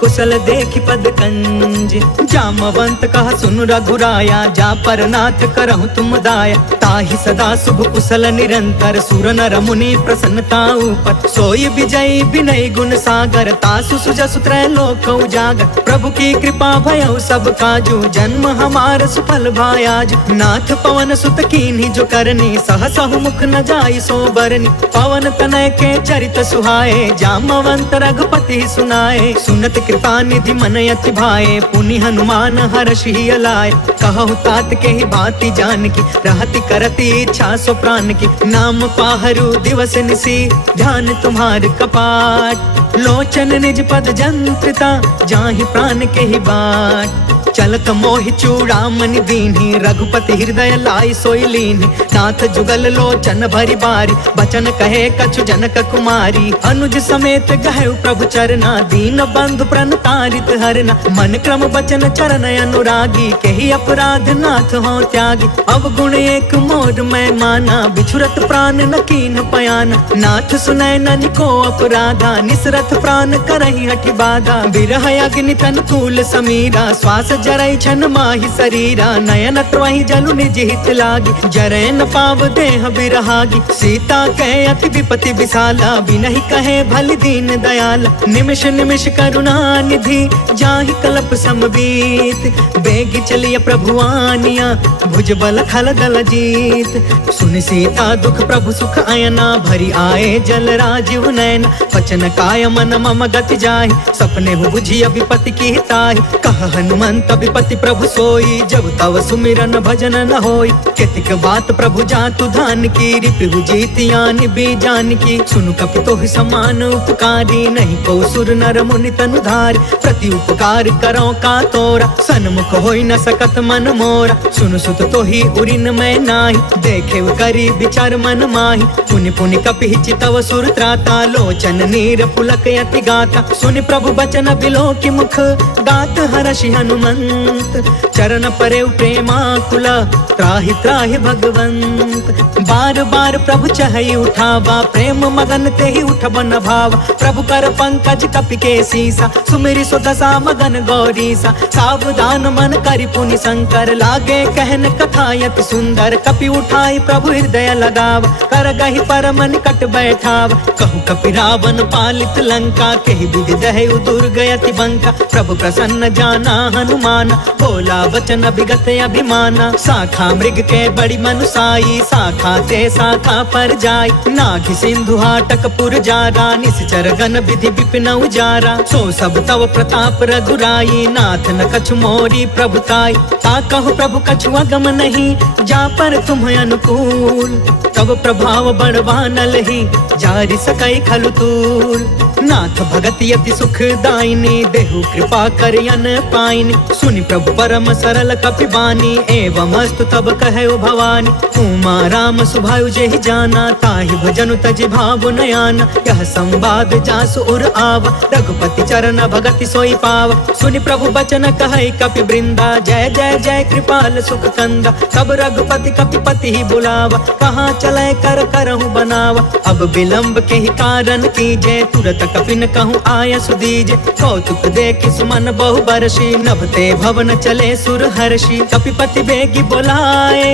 कुशल देखि पद कंज। जामवंत कह सुन रघुराया, जा पर नाथ करहु तुम दाया। ताहि सदा शुभ कुशल निरंतर, सुर नर मुनि प्रसन्नता ऊपर। सोई विजयी विनय गुण सागर, तासु सुजसु त्रैलोक उजागर। प्रभु की कृपा भयउ सब काजू, जन्म हमार सुफल भायाज। नाथ पवन सुत कीन्ही जो करनी, सहसहु मुख न जाई सो बरनी। पवन तनय के चरित सुहाए, जामवंत रघुपति सुनाए। सुनत कृपा निधि मन अति भाए, पुनि हनुमान हर्ष ही अलाय। कहु तात के ही बाती जान की, रहति करती इच्छा सो प्राण की। नाम पाहरु दिवस निसी, ध्यान तुम्हार कपाट। लोचन निज पद जंत्रिता, जाहि प्राण के ही बाट। चलत मोहि चूड़ामणि दीन्ही, रघुपति हृदय लाई सोई लीन्ही। नाथ जुगल लोचन भरी बारी, बचन कहे कछु जनक कुमारी। अनुज समेत गहु प्रभु चरना, दीन बंधु प्रणतारित हरना। मन क्रम बचन चरण अनुरागी, केहि अपराध नाथ हो त्यागी। अवगुण एक मोर मैं माना, बिछुरत प्राण न कीन पयाना। नाथ सुनय ननि को अपराधा, निसरत प्राण करहि हठि बाधा। बिरह अग्नि तन तूल समीरा, श्वास जरई छन माहि शरीरा। नयन त्रहि जलु निज हित लागी, जरै न पाव देह बिरहागी। सीता कहे अति विपति विशाला, बिनहि कहे भलि दीन दयाला। निमिष निमिष करुणा निधि, जाहि कल्प समबीत। बेगी चलिय प्रभु आनिया, भुज बल खल दल जीत। सुनि सीता दुख प्रभु सुख अयना, भरी आए जल राजीव नयन। वचन काय मन मम गति जाहि, सपने हु बुझिय विपति की ताहि। कह हनुमंत विपति प्रभु सोई, जब तव सुमिरन भजन न होई। केतिक बात प्रभु जातु धान की, रिपु जीतियानि बीजान की। सुनु कपि तोहि समान उपकारी, नहीं को सुर नर मुनि तनु धारी। प्रति उपकार करो का तोरा, सन्मुख होई न सकत मन मोरा। सुनु सुत तोहि उरिन मैं नाही, देखे करी विचार मन माही। पुनि पुनि कपि चितव सुर त्राता, लोचन नीर पुलक यति गाता। सुनि प्रभु बचन बिलो की मुख, गात हर्षि हनुमंत। चरण परे प्रेमाकुला, त्राहि त्राहि भगवंत। बार बार प्रभु चहई उठावा, प्रेम मगन तेहि उठब न भावा। प्रभु कर पंकज कपि के सीसा, सुमिरि सो दशा मगन गौरीसा। सावधान तान मन करि पुनि शंकर, लागे कहन कथायत सुंदर। कपि उठाई प्रभु हृदय लगाव, कर गहि परम निकट बैठाव। कहु कपि रावण पालित लंका, केहि विधि दहु दुर्गयति बंका। प्रभु प्रसन्न जाना हनुमान, बोला वचन विगत अभिमाना। शाखा मृग के बड़ी मनुसाई, शाखा ते शाखा पर जाय। नाघि सिंधु हाटक पुर जारा, निश्चर गण विधि विपिन उजारा। सो सब तव प्रताप रघुराई, नाथ न कछु मोरी प्रभुताई। ता कहु प्रभु कछु अगम नहीं, जा पर तुम अनुकूल। तब प्रभाव बड़वानल ही, जारि सकई खलु तूल। नाथ भगति अति सुखदायिनी, देहु कृपा करियन पाइनी। सुनि प्रभु परम सरल कपि बानी, एवं अस्तु तब कहु भवानी। उमा राम सुभायु जेहि जाना, ताहि भजनु तजि भाव नयाना। यह संवाद जासु उर आवा, रघुपति चरण भगति सोई पावा। सुनि प्रभु बचन कहै कपि वृंदा, जय जय जय कृपाल सुख कंदा। तब रघुपति कपिपति ही बुलावा, कहाँ चले कर करहु बनावा। अब विलंब के ही कारण कीजे, तुरत कपिन कहूँ आय सुदीजे। कौतुक देखि सुमन बहु बरसी, नभते भवन चले सुर हर्षि। कपिपति बेगी बोलाए,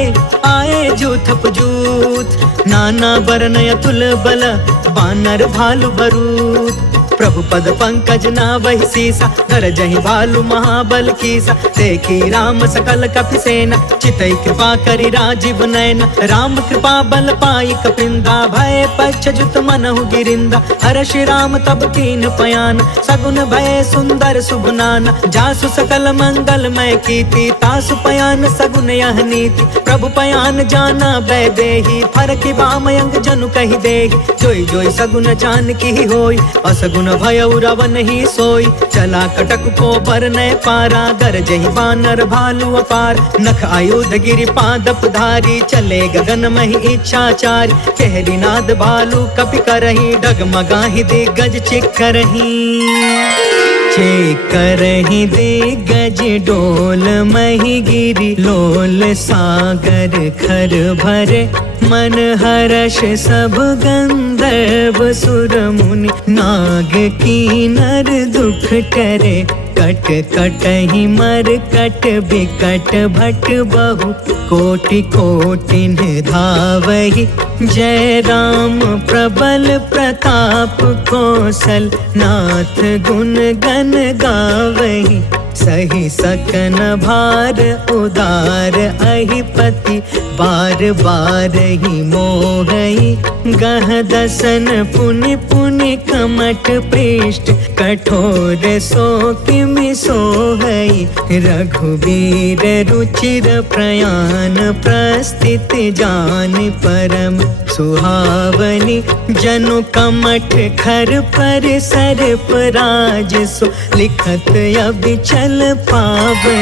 आए जूथप जूथ। नाना बरन अतुल बल, बानर भालु बरूद। प्रभु पद पंकज नावहि सीसा, गरजहि भालु महाबल कीसा। देखी राम सकल कपि सेना, चितई कृपा करि राजीव नयन। राम कृपा बल पाई कपिंदा, भय पश्चजुत मनहु गिरिंदा। हर्षि राम तब कीन पयान, सगुन भय सुंदर सुगुनाना। जासु सकल मंगलमय कीर्ति, तासु पयान सगुन यह नीति। प्रभु पयान जाना वैदेही, फरकि बामयंग जनु कहि देहि। जोई जोई सगुन जानकी ही होई, असगुन भयउ रावण ही सोई। चला कटक को बरनय पारा, गरजहि बानर भालु अपार। नख आयुध गिरि पादप धारी, चले गगन महि इच्छाचारी। कहरी नाद भालु कपि करही, डगमगाहि दिग्गज चिक्करही। करही दिग्गज डोल मही गिरी, लोल सागर खर भरे। मन हर्ष सब गंधर्व सुर मुनि, नाग कीनर दुख टरे। कट कटहि मर कट बिकट भट बहु, कोटि कोटिन धावहि। जय राम प्रबल प्रताप कौशल, नाथ गुण गण गावहि। सही सकन भार उदार अहिपति, बार बार ही मोहई। गह दसन पुनि पुनि कमट पृष्ठ, कठोर सो किमि सोहई। रघुवीर रुचिर प्रयाण, प्रस्थित जान परम सुहावनी। जनु कमठ खर पर सर्प राज सो, लिखत अबिचल पावनी।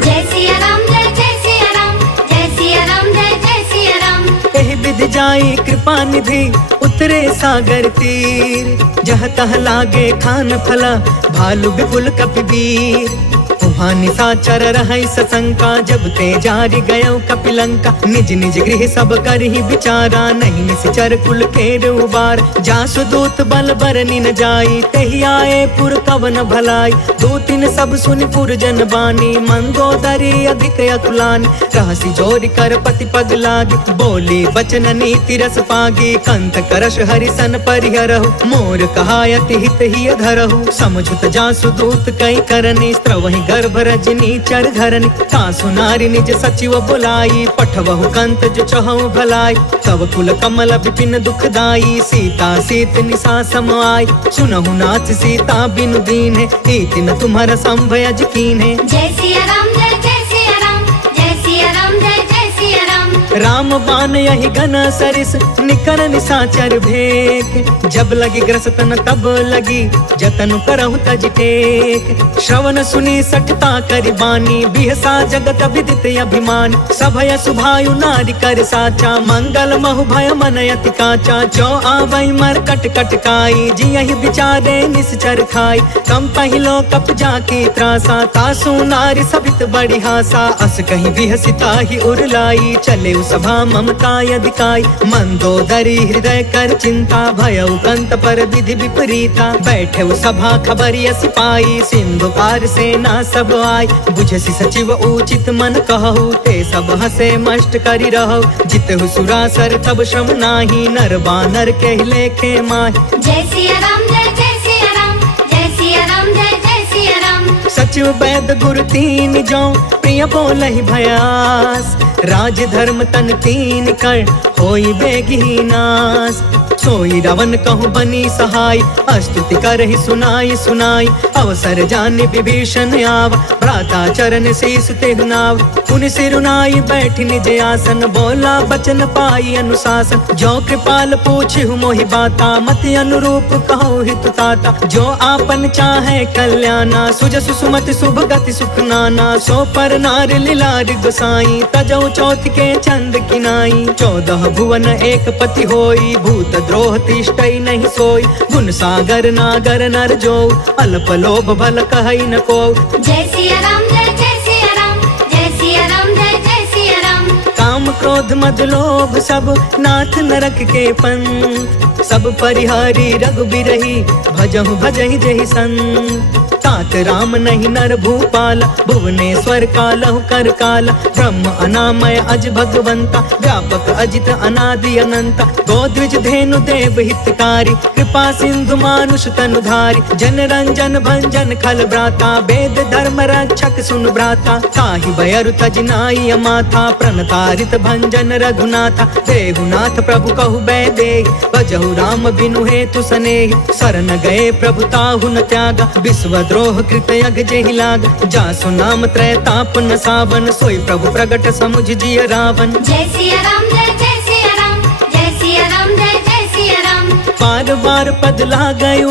जय सिया राम जय जय सिया राम, जय सिया राम जय जय सिया राम। एहि विधि जाई कृपा निधि, उतरे सागर तीर। जह तह लागे खान फला, भालु विपुल कपिवीर। वहाँ निशाचर रहै सशंका, जब ते जारि गयो कपिलंका। निज निज गृह सब करहि विचारा, नहीं निश्चर कुल केर उबार। जासु दूत बल बरनि न जाई, तेहि आए पुर कवन भलाई। दूतिन सब सुनि पुर जन बानी, मंदोदरी अधिक अतुलानी। रहसि जोरि कर पति पग लागी, बोली वचन नीति रस पागी। कंत करश हरिसन परिहरहु, मोर कहायति हित ही धरहु। समझुत जासु दूत कई करनी, स्त्रवहि गर्भ रजनी चर धरनी। तासु नारी निज सचिव बुलाई, पठवहु कंत जो चहु भलाई। तब कुल कमल विपिन दुखदाई, सीता सीत निशा सम आई। सुनहु नाथ सीता बिनु दीन्हे, हीति न तुम्हारा संभयज कीन्हे। जय सिया राम जय जय सिया राम, जय सिया राम जय जय सिया राम। राम बान यही घन सरिस, निकर निशाचर भेक। जब लगी ग्रसतन तब लगी, जतन करहु तज टेक। श्रवण सुनी सठता करि बानी, बिहसा जगत विदित अभिमान। सभय सुभायु नारी कर साचा, मंगल महु भय मन अति काचा। जो आवै मर कट कट काई, जियहि विचारे निश्चर खाई। कम पहिलो कप जाकी त्रासा, तासु नारी सभित बड़ी हासा। अस कहीं बिहसिता ही उरलाई, चले देखेउ सभा ममता यदिकाई, मंदोदरी हृदय कर चिंता, भयउ कंत पर विधि विपरीता। बैठेउ सभा खबरिया सिपाही, सिंधु पार सेना सब आई। बुझसी सचिव उचित मन कहु, ते सब हसे मष्ट करि रहु। जितहु सुरासर तब श्रम नाही, नर बानर के लेखे माही। जय सिया राम जय सिया राम, जय सिया राम जय सिया राम। सचिव वैद गुरु तीन जो, प्रिय बोलहि भयास। राज धर्म तन तीन कर, होई बेगी नास। सोई रावण कहूँ बनी सहाय, स्तुति करहि सुनाई सुनाई। अवसर जानि विभीषण आव, भ्राता चरण शीस तेहु नाव। पुनि सिरुनाई बैठि निज आसन, बोला बचन पाई अनुशासन। जो कृपाल पूछिहु मोहि बाता, मति अनुरूप कहु हितु ताता। जो आपन चाहे कल्याणा, सुजसु सुमति शुभ गति सुख नाना। सो पर नार लीलार गोसाई, तजौ चौथ के चंद किनाई। 14 भुवन एक पति होई, भूत द्रोह तिष्ठई नहीं सोई। गुण सागर नागर नर जो, अल्प लोभ भल कहई न को। जय सिया राम जय सिया राम, जय सिया राम जय सिया राम। काम क्रोध मद लोभ सब, नाथ नरक के पंथ। सब परिहारी रघुबीरहि, भजहु भजहि जहि संत। तात राम नहीं नर भूपाल, भुवनेश्वर कालहु कर काला। ब्रह्म अनामय अज भगवंता, व्यापक अजित अनादि अनंता। गोद्विज धेनु देव हितकारी, कृपा सिंधु मानुष तनुधारी। जन रंजन भंजन खल भ्राता, वेद धर्म रक्षक सुन भ्राता। ताहि भयरु तज नाई माथा, प्रणतारित भंजन रघुनाथा। देहुनाथ प्रभु कहु बैदेहि, भजहु राम बिनु हेतु सनेहि। शरण गए प्रभु ताहु न त्यागा, विश्व द्रोह कृत यज्ञ जेहि लाग। जासु नाम त्रय ताप न सावन, सोई प्रभु प्रगट समुझ जिय रावण। जय सिया राम जय सिया राम, जय सिया राम जय सिया राम। बार बार पद लागयु,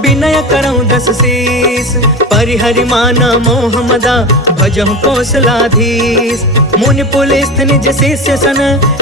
विनय करऊँ दस शीस। परिहरि माना मोह मदा, भजहु कौशलाधीश। मुनि पुलिस निज शिष्य सन,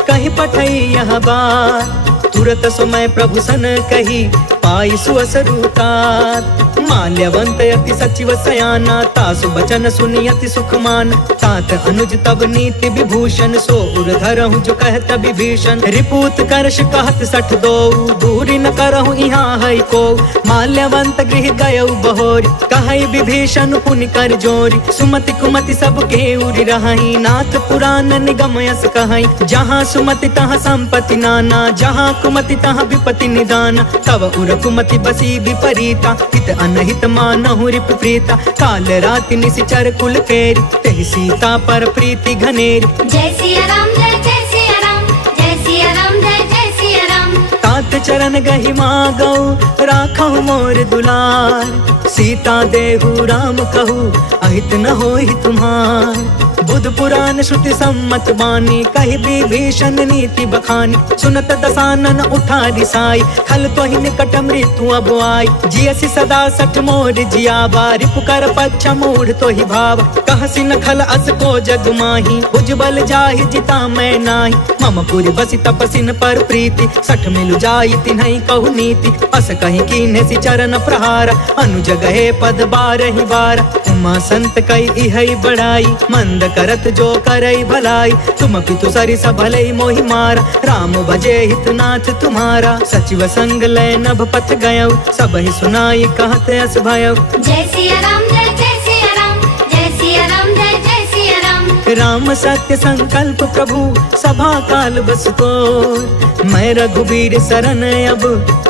कहि पठई यह बात। तुरत समय प्रभु सन कही, पाई सुअसरुतात। माल्यवंत यति सचिव सयाना, तासु बचन सुनि यति सुख मान। तात अनुज तब नीति विभूषण, सो उर धरहु जो कहत विभीषण। रिपूत करश कहत 62, दूरी न करहु यहाँ है को। माल्यवंत गृह गयउ बहोरी, कहई विभीषण पुनि कर जोरी। सुमति कुमति सब के उरि रहई, नाथ पुराण निगम यस कहई। जहाँ सुमति तहाँ संपत्ति नाना, जहाँ कुमति तहाँ विपत्ति निदान। तब उर कुमति बसी विपरीता, हित अनहित मानहु रिप प्रीता। काल राति निशिचर कुल केरी, तेहि सीता पर प्रीति घनेरी। जय सिया राम जय सिया राम, जय सिया राम जय सिया राम। तात चरण गहि मागौ, राखहु मोर दुलार। सीता देहु राम कहू, अहित न होहि तुम्हार। बुध पुराण श्रुति सम्मत बानी, कहि विभीषण नीति बखानी। सुनत दसानन उठा रिसाई, खल तोहि निकट मृत्यु अब आई। जियसि सदा सठ मोर जियावा, रिपुकर पक्ष मूढ़ तोहि भाव। कहसि न खल अस को जग माही, उज्जवल जाहि जिता मैं नाही। मम पुरि बसि तपसिन पर प्रीति, सठ मिलु जाई तिन्हई कहु नीति। अस कहि कीन्हे चरण प्रहार, अनुज गए पद बारहि बार। उमा संत कई इहई बड़ाई, मंद करत जो करई भलाई। तुम पितु सरिस भलई मोहि मारा, राम भजे हितनाथ तुम्हारा। सचिव संग लय नभ पथ गयउ, सबहि सुनाई कहत अस भयउ। जय सिया राम जय सिया राम, जय सिया राम जय सिया राम। राम सत्य संकल्प प्रभु, सभा काल बस तोर। मैं रघुबीर शरण अब,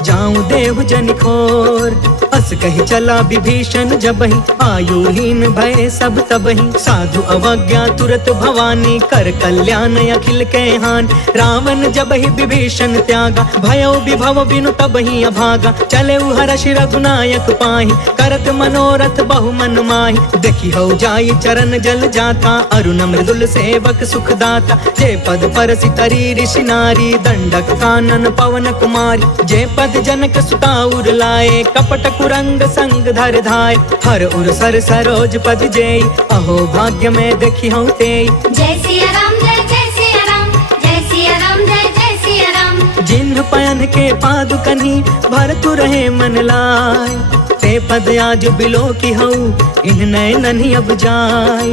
जाऊं देहु जनि खोर। अस कहि चला विभीषण जबहि, आयुहीन भय सब तबहि। साधु अवज्ञा तुरत भवानी, कर कल्याण अखिल के हान। रावण जबहि विभीषण त्यागा, भयउ विभव बिनु तबहि अभागा। चले हर्ष रघुनायक पाहि, करत मनोरथ बहु मन माहि। देखि हौ जाई चरण जल जाता, अरुण मृदुल सेवक सुखदाता। जे पद परसि तरी ऋषि नारी, दंडक कानन पवन कुमारी। जे पद जनक सुता उर लाए, कपट कुरंग संग धर धाय। हर उर सर सरोज पद जेई, अहो भाग्य में देखी हूँ तेई। जय सिया राम जय सिया राम, जय सिया राम जय सिया राम। जिन्ह पयन के पादुकनी, भरतु रहे मन लाय। ते ते पद आज बिलो की हऊ इन नयन अब जाय।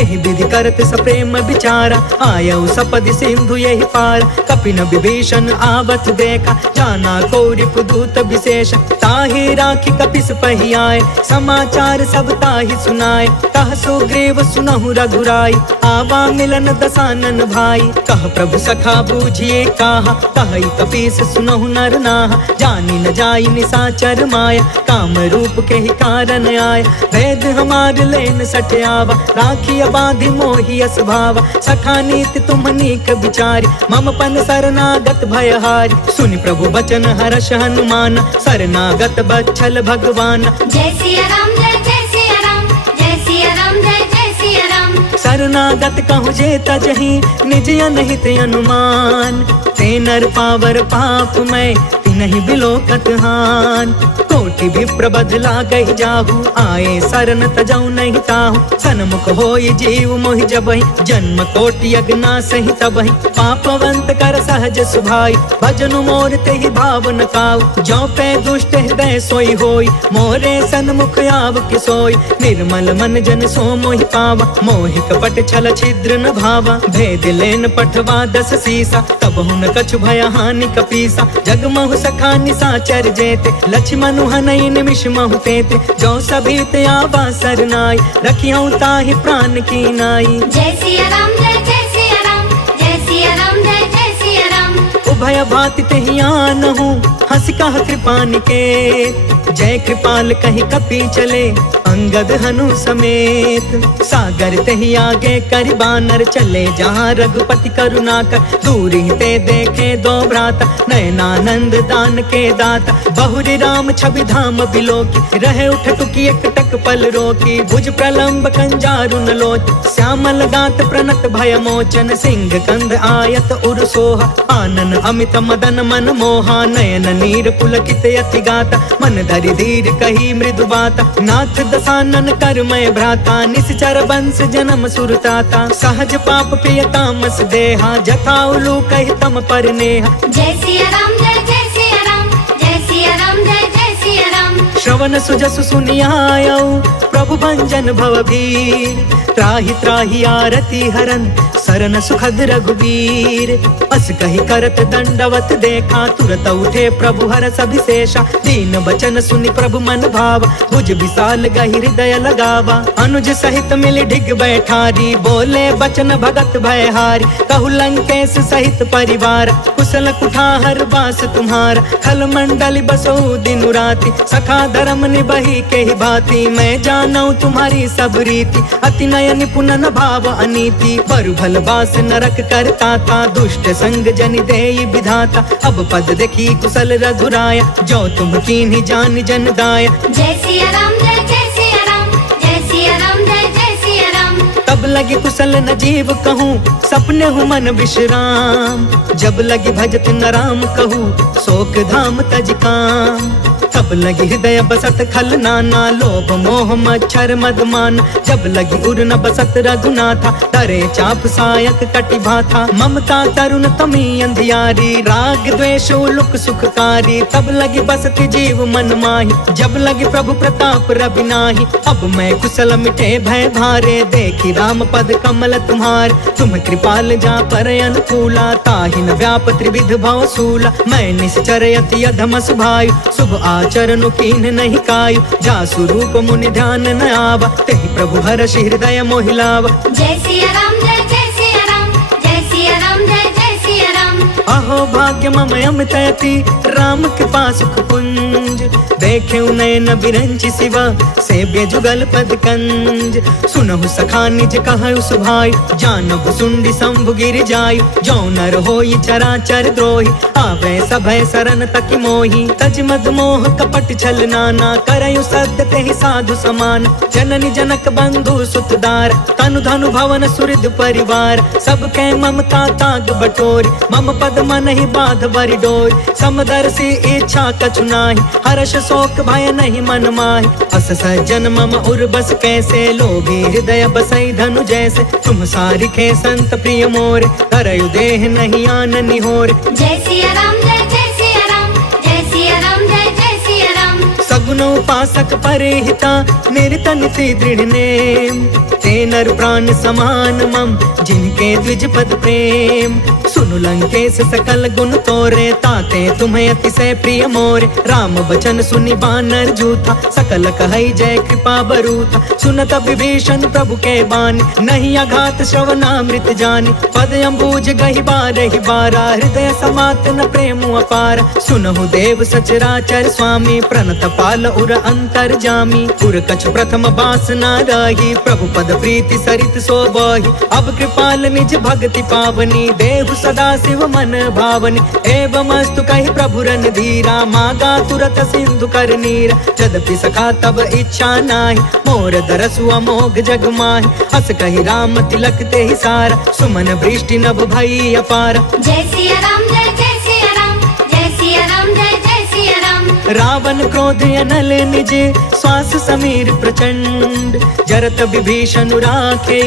एहि विधि करत सप्रेम विचारा आयऊ सपद सिंधु यही पार। कपिन विभीषण आवत देखा जाना कौरिप दूत विशेष। ताहि राखी कपिस पही आए समाचार सब ताहि सुनाए। कह सुग्रीव सुनहु रघुराई आवा मिलन दसानन भाई। कह प्रभु सखा बूझिए काहा कहि कपीस सुनहु नर नाहा। जानी न जाई निसाचर माया काम रूप के ही कारण आय। वेद हमार लेन सठयावा राखी बाधि मोहि अस भावा। सखा नीति तुम नीक विचारी मम पन शरणागत भयहारी। सुनि प्रभु बचन हर्ष हनुमान शरणागत बच्छल भगवान। जय सिया राम जय सिया राम जय सिया राम जय सिया राम। शरणागत कहु जे तजहि निज अनहित अनुमान। ते नर पावर पाप मैं तिनहि बिलोकत हान। कोटि विप्र बदला गहि जाहु आए शरण तजौ नहीं ताहु। सन्मुख होई जीव मोहि जबहि जन्म कोटि अगना सहि तबहि। पापवंत कर सहज सुभाई भजनु मोर तेहि भाव न काऊ। जो पे दुष्ट हृदय सोई होई मोरे सन्मुख आव कि सोई। निर्मल मन जन सो मोहि पावा मोहि कपट छल छिद्र न भावा। भेद लेन पठवा दस सीसा तब हुन कछु भय हानि कपीसा। जगमहु सखा निसाचर जेते लक्ष्मण हनई निमिष महु तेते। जो सभीत आवा सरनाई रखियौ ताहि प्राण की नाई। जय सिया राम जय सिया राम जय सिया राम जय सिया राम। उभय भाति तेहि आनहु हंस कह कृपा निकेत। जय कृपाल कहि कपि चले अंगद हनु समेत। सागर तेहि आगे करि बानर चले जहाँ रघुपति करुणा कर। दूर ही ते देखे दो भ्राता नयनानंद दान के दाता। बहुरी राम छवि धाम बिलोकी रहे उठ टुकी एक टक पल रोकी। भुज प्रलंब कंजारु न लोच श्यामल गात प्रणत भय मोचन। सिंह कंध आयत उर सोहा आनन अमित मदन मन मोहा। नयन नीर पुलकित अति गाता मन धरि धीर कही मृदु बाता। नाथ दसानन करमय भ्राता निश्चर वंश जन्म सुरताता। सहज पाप प्रिय तामस देहा जथा उलू कहि तम पर नेहा। जय सिया राम जय सिया राम जय सिया राम जय सिया राम। श्रवण सुजसु सुनियायऊ प्रभु भंजन भवभीर। त्राहि त्राहि आरती हरन सरन सुखद रघुवीर। अस कहि करत दंडवत देखा तुरत उठे प्रभु हरष अभिषेषा। दीन बचन सुनि प्रभु मन भावा भुज विशाल गहि हृदय लगावा। अनुज सहित मिलि ढिग बैठारी बोले बचन भगत भयहारी। कहु लंकेश सहित परिवार कुशल कुठार बास तुम्हारा। खल मंडल बसो दिन राति सखा धर्म निबहि के ही भांति। मैं जानऊ तुम्हारी सब रीति अति नय निपुण न भाव अनीति। बरु भल बास नरक करता था दुष्ट संग जनि देई विधाता। अब पद देखी कुशल रघुराया जो तुम कीन्ही जान जन दाया। जय सिया राम जय सिया राम जय सिया राम जय सिया राम। तब लगी कुशल न जीव कहूँ सपने हूँ मन विश्राम। जब लगी भजत न राम कहूँ शोक धाम तज काम। तब लगी हृदय बसत खल नाना लोभ मोह मच्छर मदमान। जब लगी उर न बसत रघुनाथा तरे चाप सायक कटि भाथा। ममता तरुण तमी अंधियारी राग द्वेष उलुक सुखकारी। तब लगी बसती जीव मन माही जब लगी प्रभु प्रताप रवि नाही। अब मैं कुशल मिटे भय भारे देखी राम पद कमल तुम्हार। तुम कृपाल जा पर अनुकूला ताहि न व्याप त्रिविध भव सूला। मैं निश्चर यति अधम सुभायु शुभ आचरण कीन नहीं कायु। जा स्वरूप मुनि ध्यान न आवा तेहि प्रभु हर्ष हृदय मोहिलावा। जय सिया राम जय सिया राम जय सिया राम जय सिया राम। अहो भाग्य मम अमितयति राम कृपा सुख पुंज। देखे नयन बिरंचि शिवा सेव्य जुगल पद कंज। सुनहु सखा निज कहु सुभाई जानहु सुंडी शंभु गिर जायु। जो नर होई चराचर द्रोही आवे सभय शरण तकि मोही। तज मद मोह कपट छल नाना करयु सद्य तेहि साधु समान। जननी जनक बंधु सुतदार तनु धनु भवन सुहृद परिवार। सबके ममता ताग बटोरी मम पद मन ही बाध बरि डोरी। समदर्शी इच्छा कछु नाही हर्ष शोक भय नहीं मन माहि। अस सज्जन मम उर बस कैसे लोभी हृदय बसई धनु जैसे। तुम सारिखे संत प्रिय मोरे करयु देह नहीं आन निहोरे। जय सिया राम जय सिया राम जय सिया राम जय सिया राम। सगुन सुनो उपासक परिहिता निर्तन सी दृढ़ नेम ते नर प्राण समान मम जिनके द्विज पद प्रेम सुनु लंकेश सकल गुण तोरे ताते तुम्हें अतिशय प्रिय मोरे राम बचन सुनि बानर जूथा सकल कहई जय कृपा बरूथा सुनत विभीषण प्रभु के बानी नहीं अघात श्रवणामृत जानी पद अम्बुज गहि बारहि बारा हृदय समात न प्रेम अपार सुनहु देव सचराचर स्वामी प्रणत पाल उर अंतर जामी उर कछ प्रथम बासना रही प्रभु पद प्रीति सरित सोबहि अब कृपाल निज भक्ति पावनी देहु सदा शिव मन भावनी एवं अस्तु कहि प्रभु रन धीरा मागा तुरत सिंधु कर नीरा यद्यपि सखा तब इच्छा नाही मोर दरसु अमोघ जग माहि हस कहि राम तिलक ते ही सारा सुमन वृष्टि नभ भई अपार जय सिया राम जय सिया राम जय सिया राम जय सिया राम रावण क्रोध अनल निज श्वास समीर प्रचंड जरत विभीषण राखे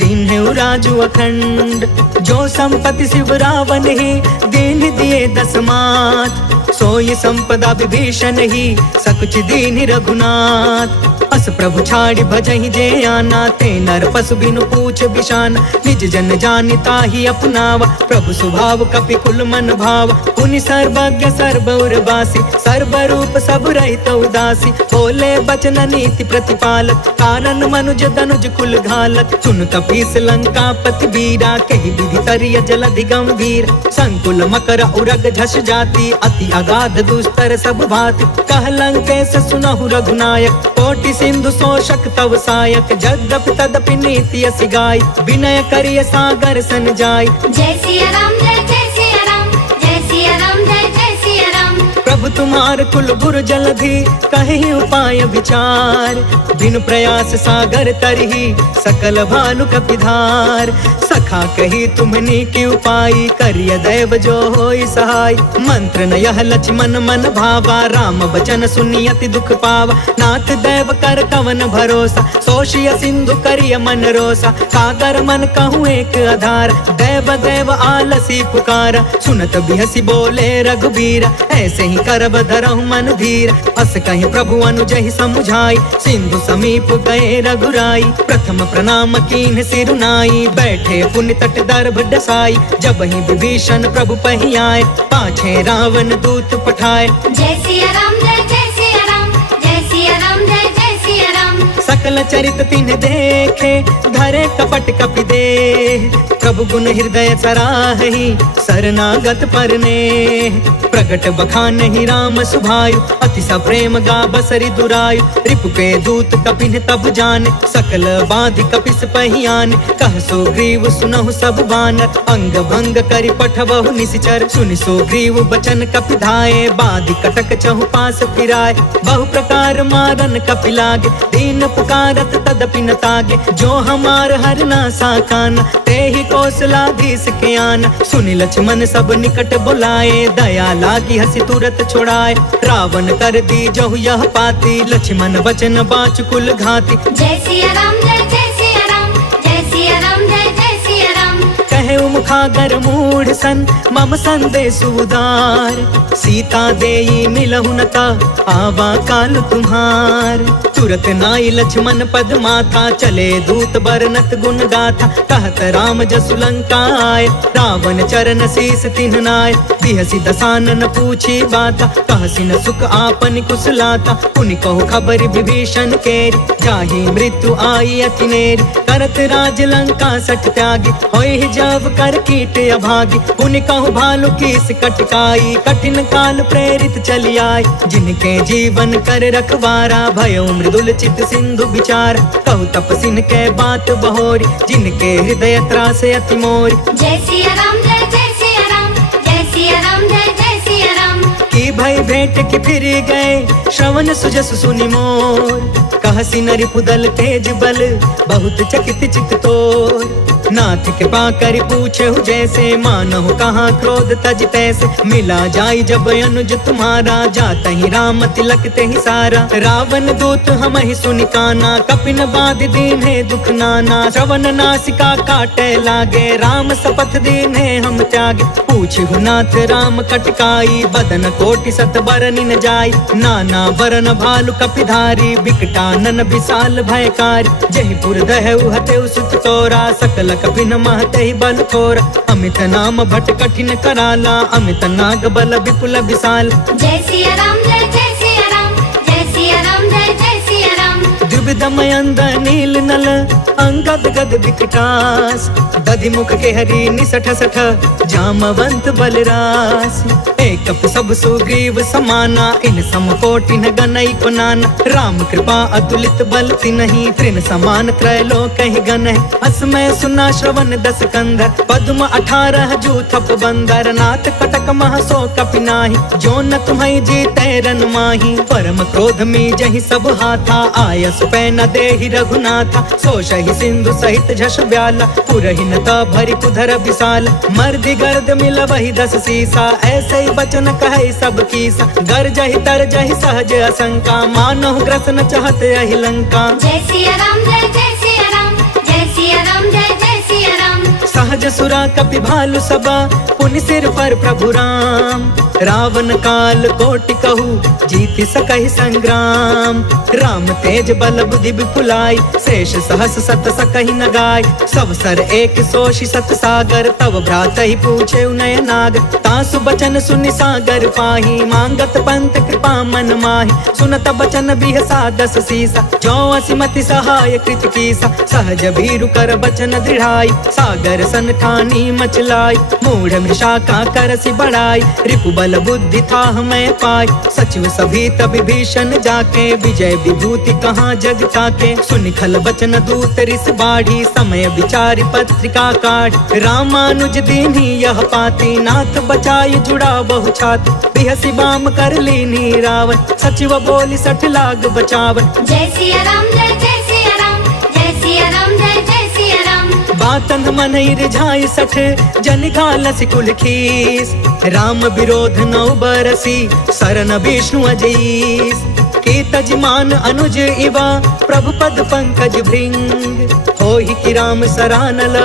दीन है राजु अखंड जो संपत्ति शिव रावण ही दीन दिए दसमात सोई संपदा विभीषण ही सकुच दीन रघुनाथ अस प्रभु छाड़ी भजहि जे आना ते नर पशु बिनु पूछ बिशान निज जन जानिता ही अपनावा प्रभु स्वभाव कपि कुल मन भाव पुनि सर्वज्ञ सर्व उर्वासी सर्व रूप सब रहित उदासी बोले बचन नीति प्रतिपालक कारण मनुज तनुज कुल घालक सुन कपीस लंका पति बीरा कही विधि तरिय जलधि गंभीर संकुल मकर उरग झस जाति अति अगाध दुस्तर सब भाति कह लंकेश सुनहु रघुनायक कोटि सिंधु शोषक तव सायक जद्यपि तदपि नीति असि गाय विनय करिय सागर सन जाय जय सिया राम जय सिया राम जय सिया राम जय सिया राम प्रभु तुम्हार कुल गुरु जलधि कहि उपाय विचार बिनु प्रयास सागर तरही सकल भानु कपिधार सखा कही तुमनी की उपाय करिय दैव जो होई सहाय मंत्र न यह लक्ष्मण मन भावा राम बचन सुनि अति दुख पावा नाथ दैव कर कवन भरोसा सोशिय सिंधु करिय मन रोसा सागर मन कहूँ एक आधार दैव दैव आलसी पुकारा सुनत बिहसी बोले रघुबीरा ऐसे ही करब धरहु मन धीर अस कहीं प्रभु अनुजहि समुझाई सिंधु समीप गए रघुराई प्रथम प्रणाम कीन्ह सिरुनाई बैठे पुण्य तट दर्भ डसाई जब ही विभीषण प्रभु पही आए पाछे रावण दूत पठाए जय सिया राम जय सिया राम जय सिया राम जय सिया राम सकल चरित तिन्ह देखे धरे कपट कपि दे प्रभु गुण हृदय सराहि शरणागत परने प्रगट बखानहि राम सुभायु अति सा प्रेम गा बसरि दुरायु रिपु के दूत कपिन तब जाने सकल बाधि कपिस पहियाने कह सुग्रीव सुनहु सब बानर अंग भंग करि पठबहु निशिचर सुनि सुग्रीव बचन कपि धाये बाधि कटक चहु पास फिराए बहु प्रकार मारन कपि लागे दीन पुकारत तदपि न तागे जो हमार हर ना साकान ते ही कौशलाधीश के आन सुनि लक्ष्मण सब निकट बुलाए दया लागी हसी तुरत छोड़ाए रावण कर दी जहु यह पाती लक्ष्मण बचन बाच कुल घाती जय सिया राम जय सिया राम जय सिया राम जय सिया राम कहे मुखागर मूढ़ सन मम संदेश उदार सीता देई मिलहु न ता आवा काल तुम्हार तुरत नाई लक्ष्मण पद माथा चले दूत बरनत गुण गाथा कहत राम जसु लंका आए रावण चरण शीस तिन्ह नाय बिहसी दसानन पूछी बाता कहसी न सुख आपन कुशलाता पुनि कहु खबर विभीषण केरी जाहि मृत्यु आई अति नेरी करत राज लंका सठ त्यागी होई जब कर कीट अभागी पुनि कहु भालु कीस कटकाई कठिन काल प्रेरित चली आई जिनके जीवन कर रखवारा भयो मृदुल चित सिंधु विचार कहु तपसिन के बात बहोरी जिनके हृदय त्रास अति मोरी जय सिया राम जय सिया राम जय सिया राम जय सिया राम की भई भेंट की फिर गए श्रवण सुजस सुनि मोर कहसी नरि पुदल तेज बल बहुत चकित चित तोर। नाथ कृपा करि पूछे जैसे मानहु कहाँ क्रोध तज तैसे। मिला जाई जब अनुज तुम्हारा जाता ही राम तिलक ते ही सारा। रावण दूत हम ही सुनि काना कपिन बाध दीन है दुख नाना। श्रवण नासिका काटे लागे राम शपथ दीन है हम त्यागे। पूछहु नाथ राम कटकाई बदन कोटि सत बरनि न जाई। नाना बरन भालु कपिधारी बिकटानन विशाल भयकारी। जयपुर दहु हतेउ सुत तोरा सकल कपिन महते ही बल थोरा। अमित नाम भट कठिन कराला अमित नाग बल विपुल विशाल। जय सिया राम जय सिया राम जय सिया राम जय सिया राम। द्विविधमयंद नील नल अंगद गद विकटास। दधि मुख के हरि निसठ सठ जामवंत बलरास। एक सब सुग्रीव समाना इन सम कोटि न गनई को नाना। राम कृपा अतुलित बल तिन्हि तृण समान त्रैलोक ही गन है। असमय सुना श्रवण दस कंधर पद्म 18 जूथप बंदर। नाथ कटक मह सो कपि नाही जो न तुम्हें जीते रन माही। परम क्रोध में जहि सब हाथा आयस पै न देहि रघुनाथा। सो शहि सिंधु सहित झष ब्याला पुरहि न भरि कुधर विशाल। मर्दि गर्द मिल वही 10 सीसा ऐसे ही बचन कहे सब कीसा। गर जहि तर जहि सहज असंका मानहु ग्रसन चहत यही लंका। जय सिया राम जय सिया राम जय सिया राम जय सिया राम। सहज सुरा कपि भालु सबा पुनि सिर पर प्रभु राम। रावण काल कोटि कहू जीति सकहि संग्राम। राम तेज बल बुद्धि विपुलाई शेष सहस सत सकहि न गाय। सब सर एक सोषि सत सागर तब भ्रात ही पूछे नय नाग। तासु बचन सुनि सागर पाही मांगत पंत कृपा मन माही। सुनत बचन बिहसा 10 सीसा जो असिमति सहाय कृत कीसा। सहज भीरु कर बचन दृढ़ाई सागर सन ठानी मचलाई। मूढ़ मृषा का करसि बढ़ाई रिपु बल बुद्धि था हमें पाई। सचिव सभी तब भीषण जाके विजय विभूति कहाँ जग ताके। सुनि खल बचन दूत रिस बाढ़ी समय विचारि पत्रिका काढ़। रामानुज दीन्ही यह पाती नाथ बचाई जुड़ा बहु छाती। बिहसी बाम कर लीनी रावण सचिव बोली 60 लाग बचावन। जय सिया राम जय सिया राम जय सिया राम जय सिया राम। बातन मन रिझाई 60 जन घालस कुल खीस। राम विरोध 9 बरसी सरन विष्णु अजीस। के तजमान अनुज इवा प्रभु पद पंकज भृंग। होहि कि राम सरानल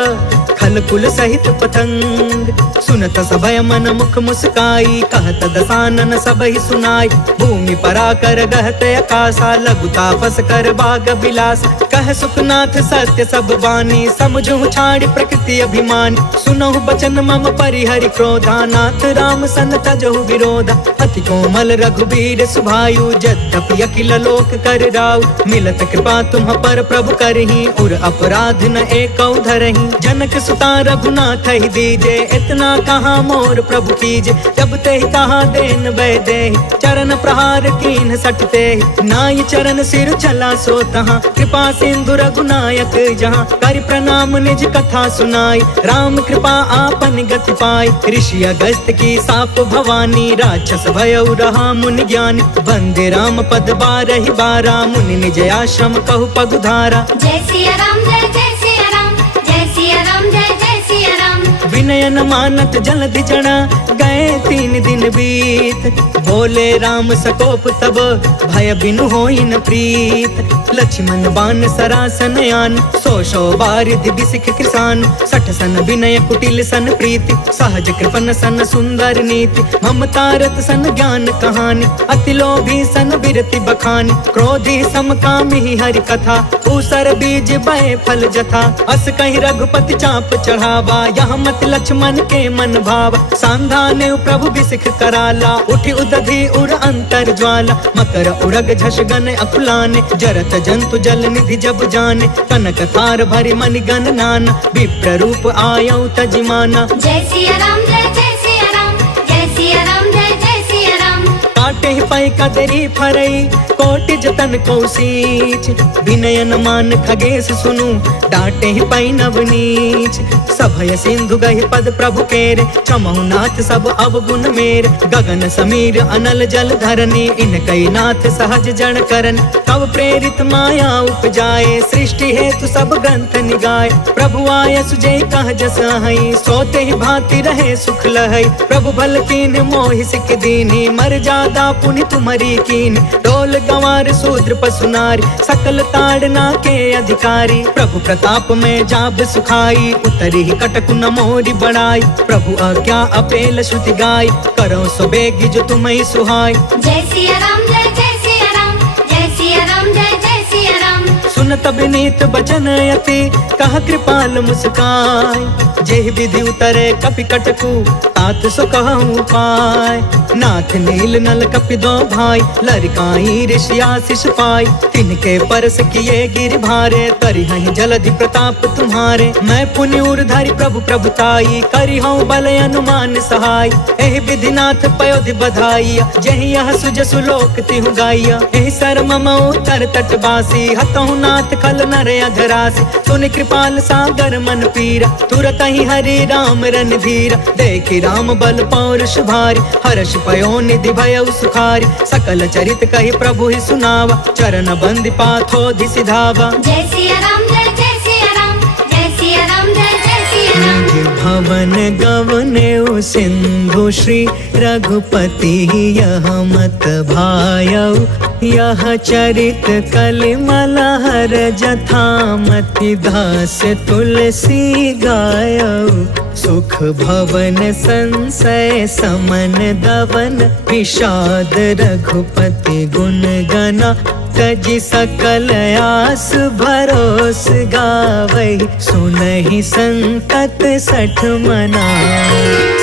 खल कुल सहित पतंग। सुनत सभय मन मुख मुस्काई कहत दसानन सबहि सुनाई। भूमि पराकर गहत आकाशा लघु तापस कर बाग बिलास। कह सुखनाथ सत्य सब बानी समझु छाड़ प्रकृति अभिमान। सुनहु बचन मम परिहरि क्रोधा नाथ राम सन तजहु विरोधा। अति कोमल रघुबीर सुभायु यद्यपि अखिल लोक कर राउ। मिलत कृपा तुम पर प्रभु करही उर अपराध न एकौ धरही। जनक सुता रघुनाथ ही दीजे इतना कहाँ मोर प्रभु कीजे। जब ते ही कहा देन वै दे चरण प्रहार कीन सटते। नाई चरण सिर चला सो तहाँ कृपा सिंधु रघुनायक जहाँ। कर प्रणाम निज कथा सुनाई राम कृपा आपन गति पाई। ऋषि अगस्त की साप भवानी राक्षस भयउ रहा मुनि ज्ञानी। वंदे राम पद 12 बारा मुनि निज आश्रम कहु पगुधारा। जय सिया राम जय सिया राम जय सिया राम जय सिया राम। विनय न मानत जलधि जड़ा गए 3 दिन बीत। बोले राम सकोप तब भय बिनु होई न प्रीत। लक्ष्मण बाण सरासन आन 100 बारिधि बिसिख कृसान। 60 सन विनय कुटिल सन प्रीति सहज कृपन सन सुंदर नीति। ममतारत सन ज्ञान कहानी अति लोभी सन विरति बखानी। क्रोधी समकामी हरि कथा ऊसर बीज बय फल जथा। अस कहि रघुपति चाप चढ़ावा यहाँ मत लक्ष्मण के मन भावा। सांधा ने प्रभु बिसिख कराला उठी उदधि उर अंतर ज्वाला। मकर उरग झष गन अकुलाने जरत जंतु जल निधि जब जाने। कनक तार भरि मनि गण नाना विप्र रूप आयौ तजिमाना। जय सिया राम जय सिया राम जय सिया राम जय सिया राम। काट काटे पाई कदरी फरई कोटि जतन कौशीच विनयन मान खगेश सुनु डाटे ही पाई नवनीच सभय सिंधु गहि पद प्रभु केरे चमहु नाथ सब अवगुण मेर गगन समीर अनल जल धरनी इन कई नाथ सहज जन करन तब प्रेरित माया उपजाए सृष्टि हेतु सब ग्रंथ निगाए प्रभु आय सुजय कह जस हई सोते ही भांति रहे सुख लहई प्रभु भल कीन मोहि सिख दीनी मर जादा पुनि तुमरी कीन डोल गंवार शूद्र पशु नारी सकल ताड़ना के अधिकारी प्रभु प्रताप में जाब सुखाई उतरी ही कटकु न मोरी बढ़ाई प्रभु आज्ञा अपेल श्रुति गाय करो सो बेगी जो तुम्हें सुहाय। जय सिया राम जय सिया राम जय सिया राम जय सिया राम। सुनत विनीत बचन यति कह कृपाल मुस्काय जेहि विधि उतरे कपि कटकु तात सो कहूँ पाय नाथ नील नल कपि दो भाई लरिकाई ऋषि आशीष पाई तिनके परस किए गिर भारे तरि हहीं जलधि प्रताप तुम्हारे मैं पुण्य उर्धारी प्रभु प्रभुताई करी हूँ बल अनुमान सहाय एहि विधि नाथ पयोधि बधाई जहि यह सुज सुलोक तिहु गाइया एहि सर मम उतर तट बासी हतहु नाथ खल नर अधरासी सुन कृपाल सागर मन पीरा तुरत ही हरि राम रन धीरा देखी राम बल पौरुष भारी हर्ष पयो निधि भय सुखारी सकल चरित कही प्रभु ही सुनावा चरण बंदी पाथोधि सिधावा। जय सिया राम जय सिया राम जय सिया राम जय सिया राम। भवन गवने सिंधु श्री रघुपति यह मत भायऊ यह चरित कलिमल हर जथामति दास तुलसी गायऊ सुख भवन संशय समन दवन विषाद रघुपति गुण गना तजि सकल आस भरोस गावई सुनहि संतत सठ मना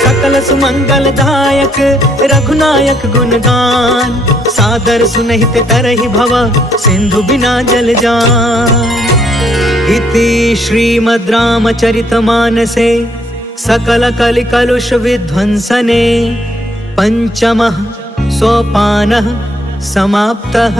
सकल सुमंगल दायक रघुनायक गुणगान सादर सुनहित तरहि भव सिंधु बिना जल जान। इति श्रीमद् रामचरितमानसे सकल कलि कलुष विध्वंसने पंचमः सोपानः समाप्तः।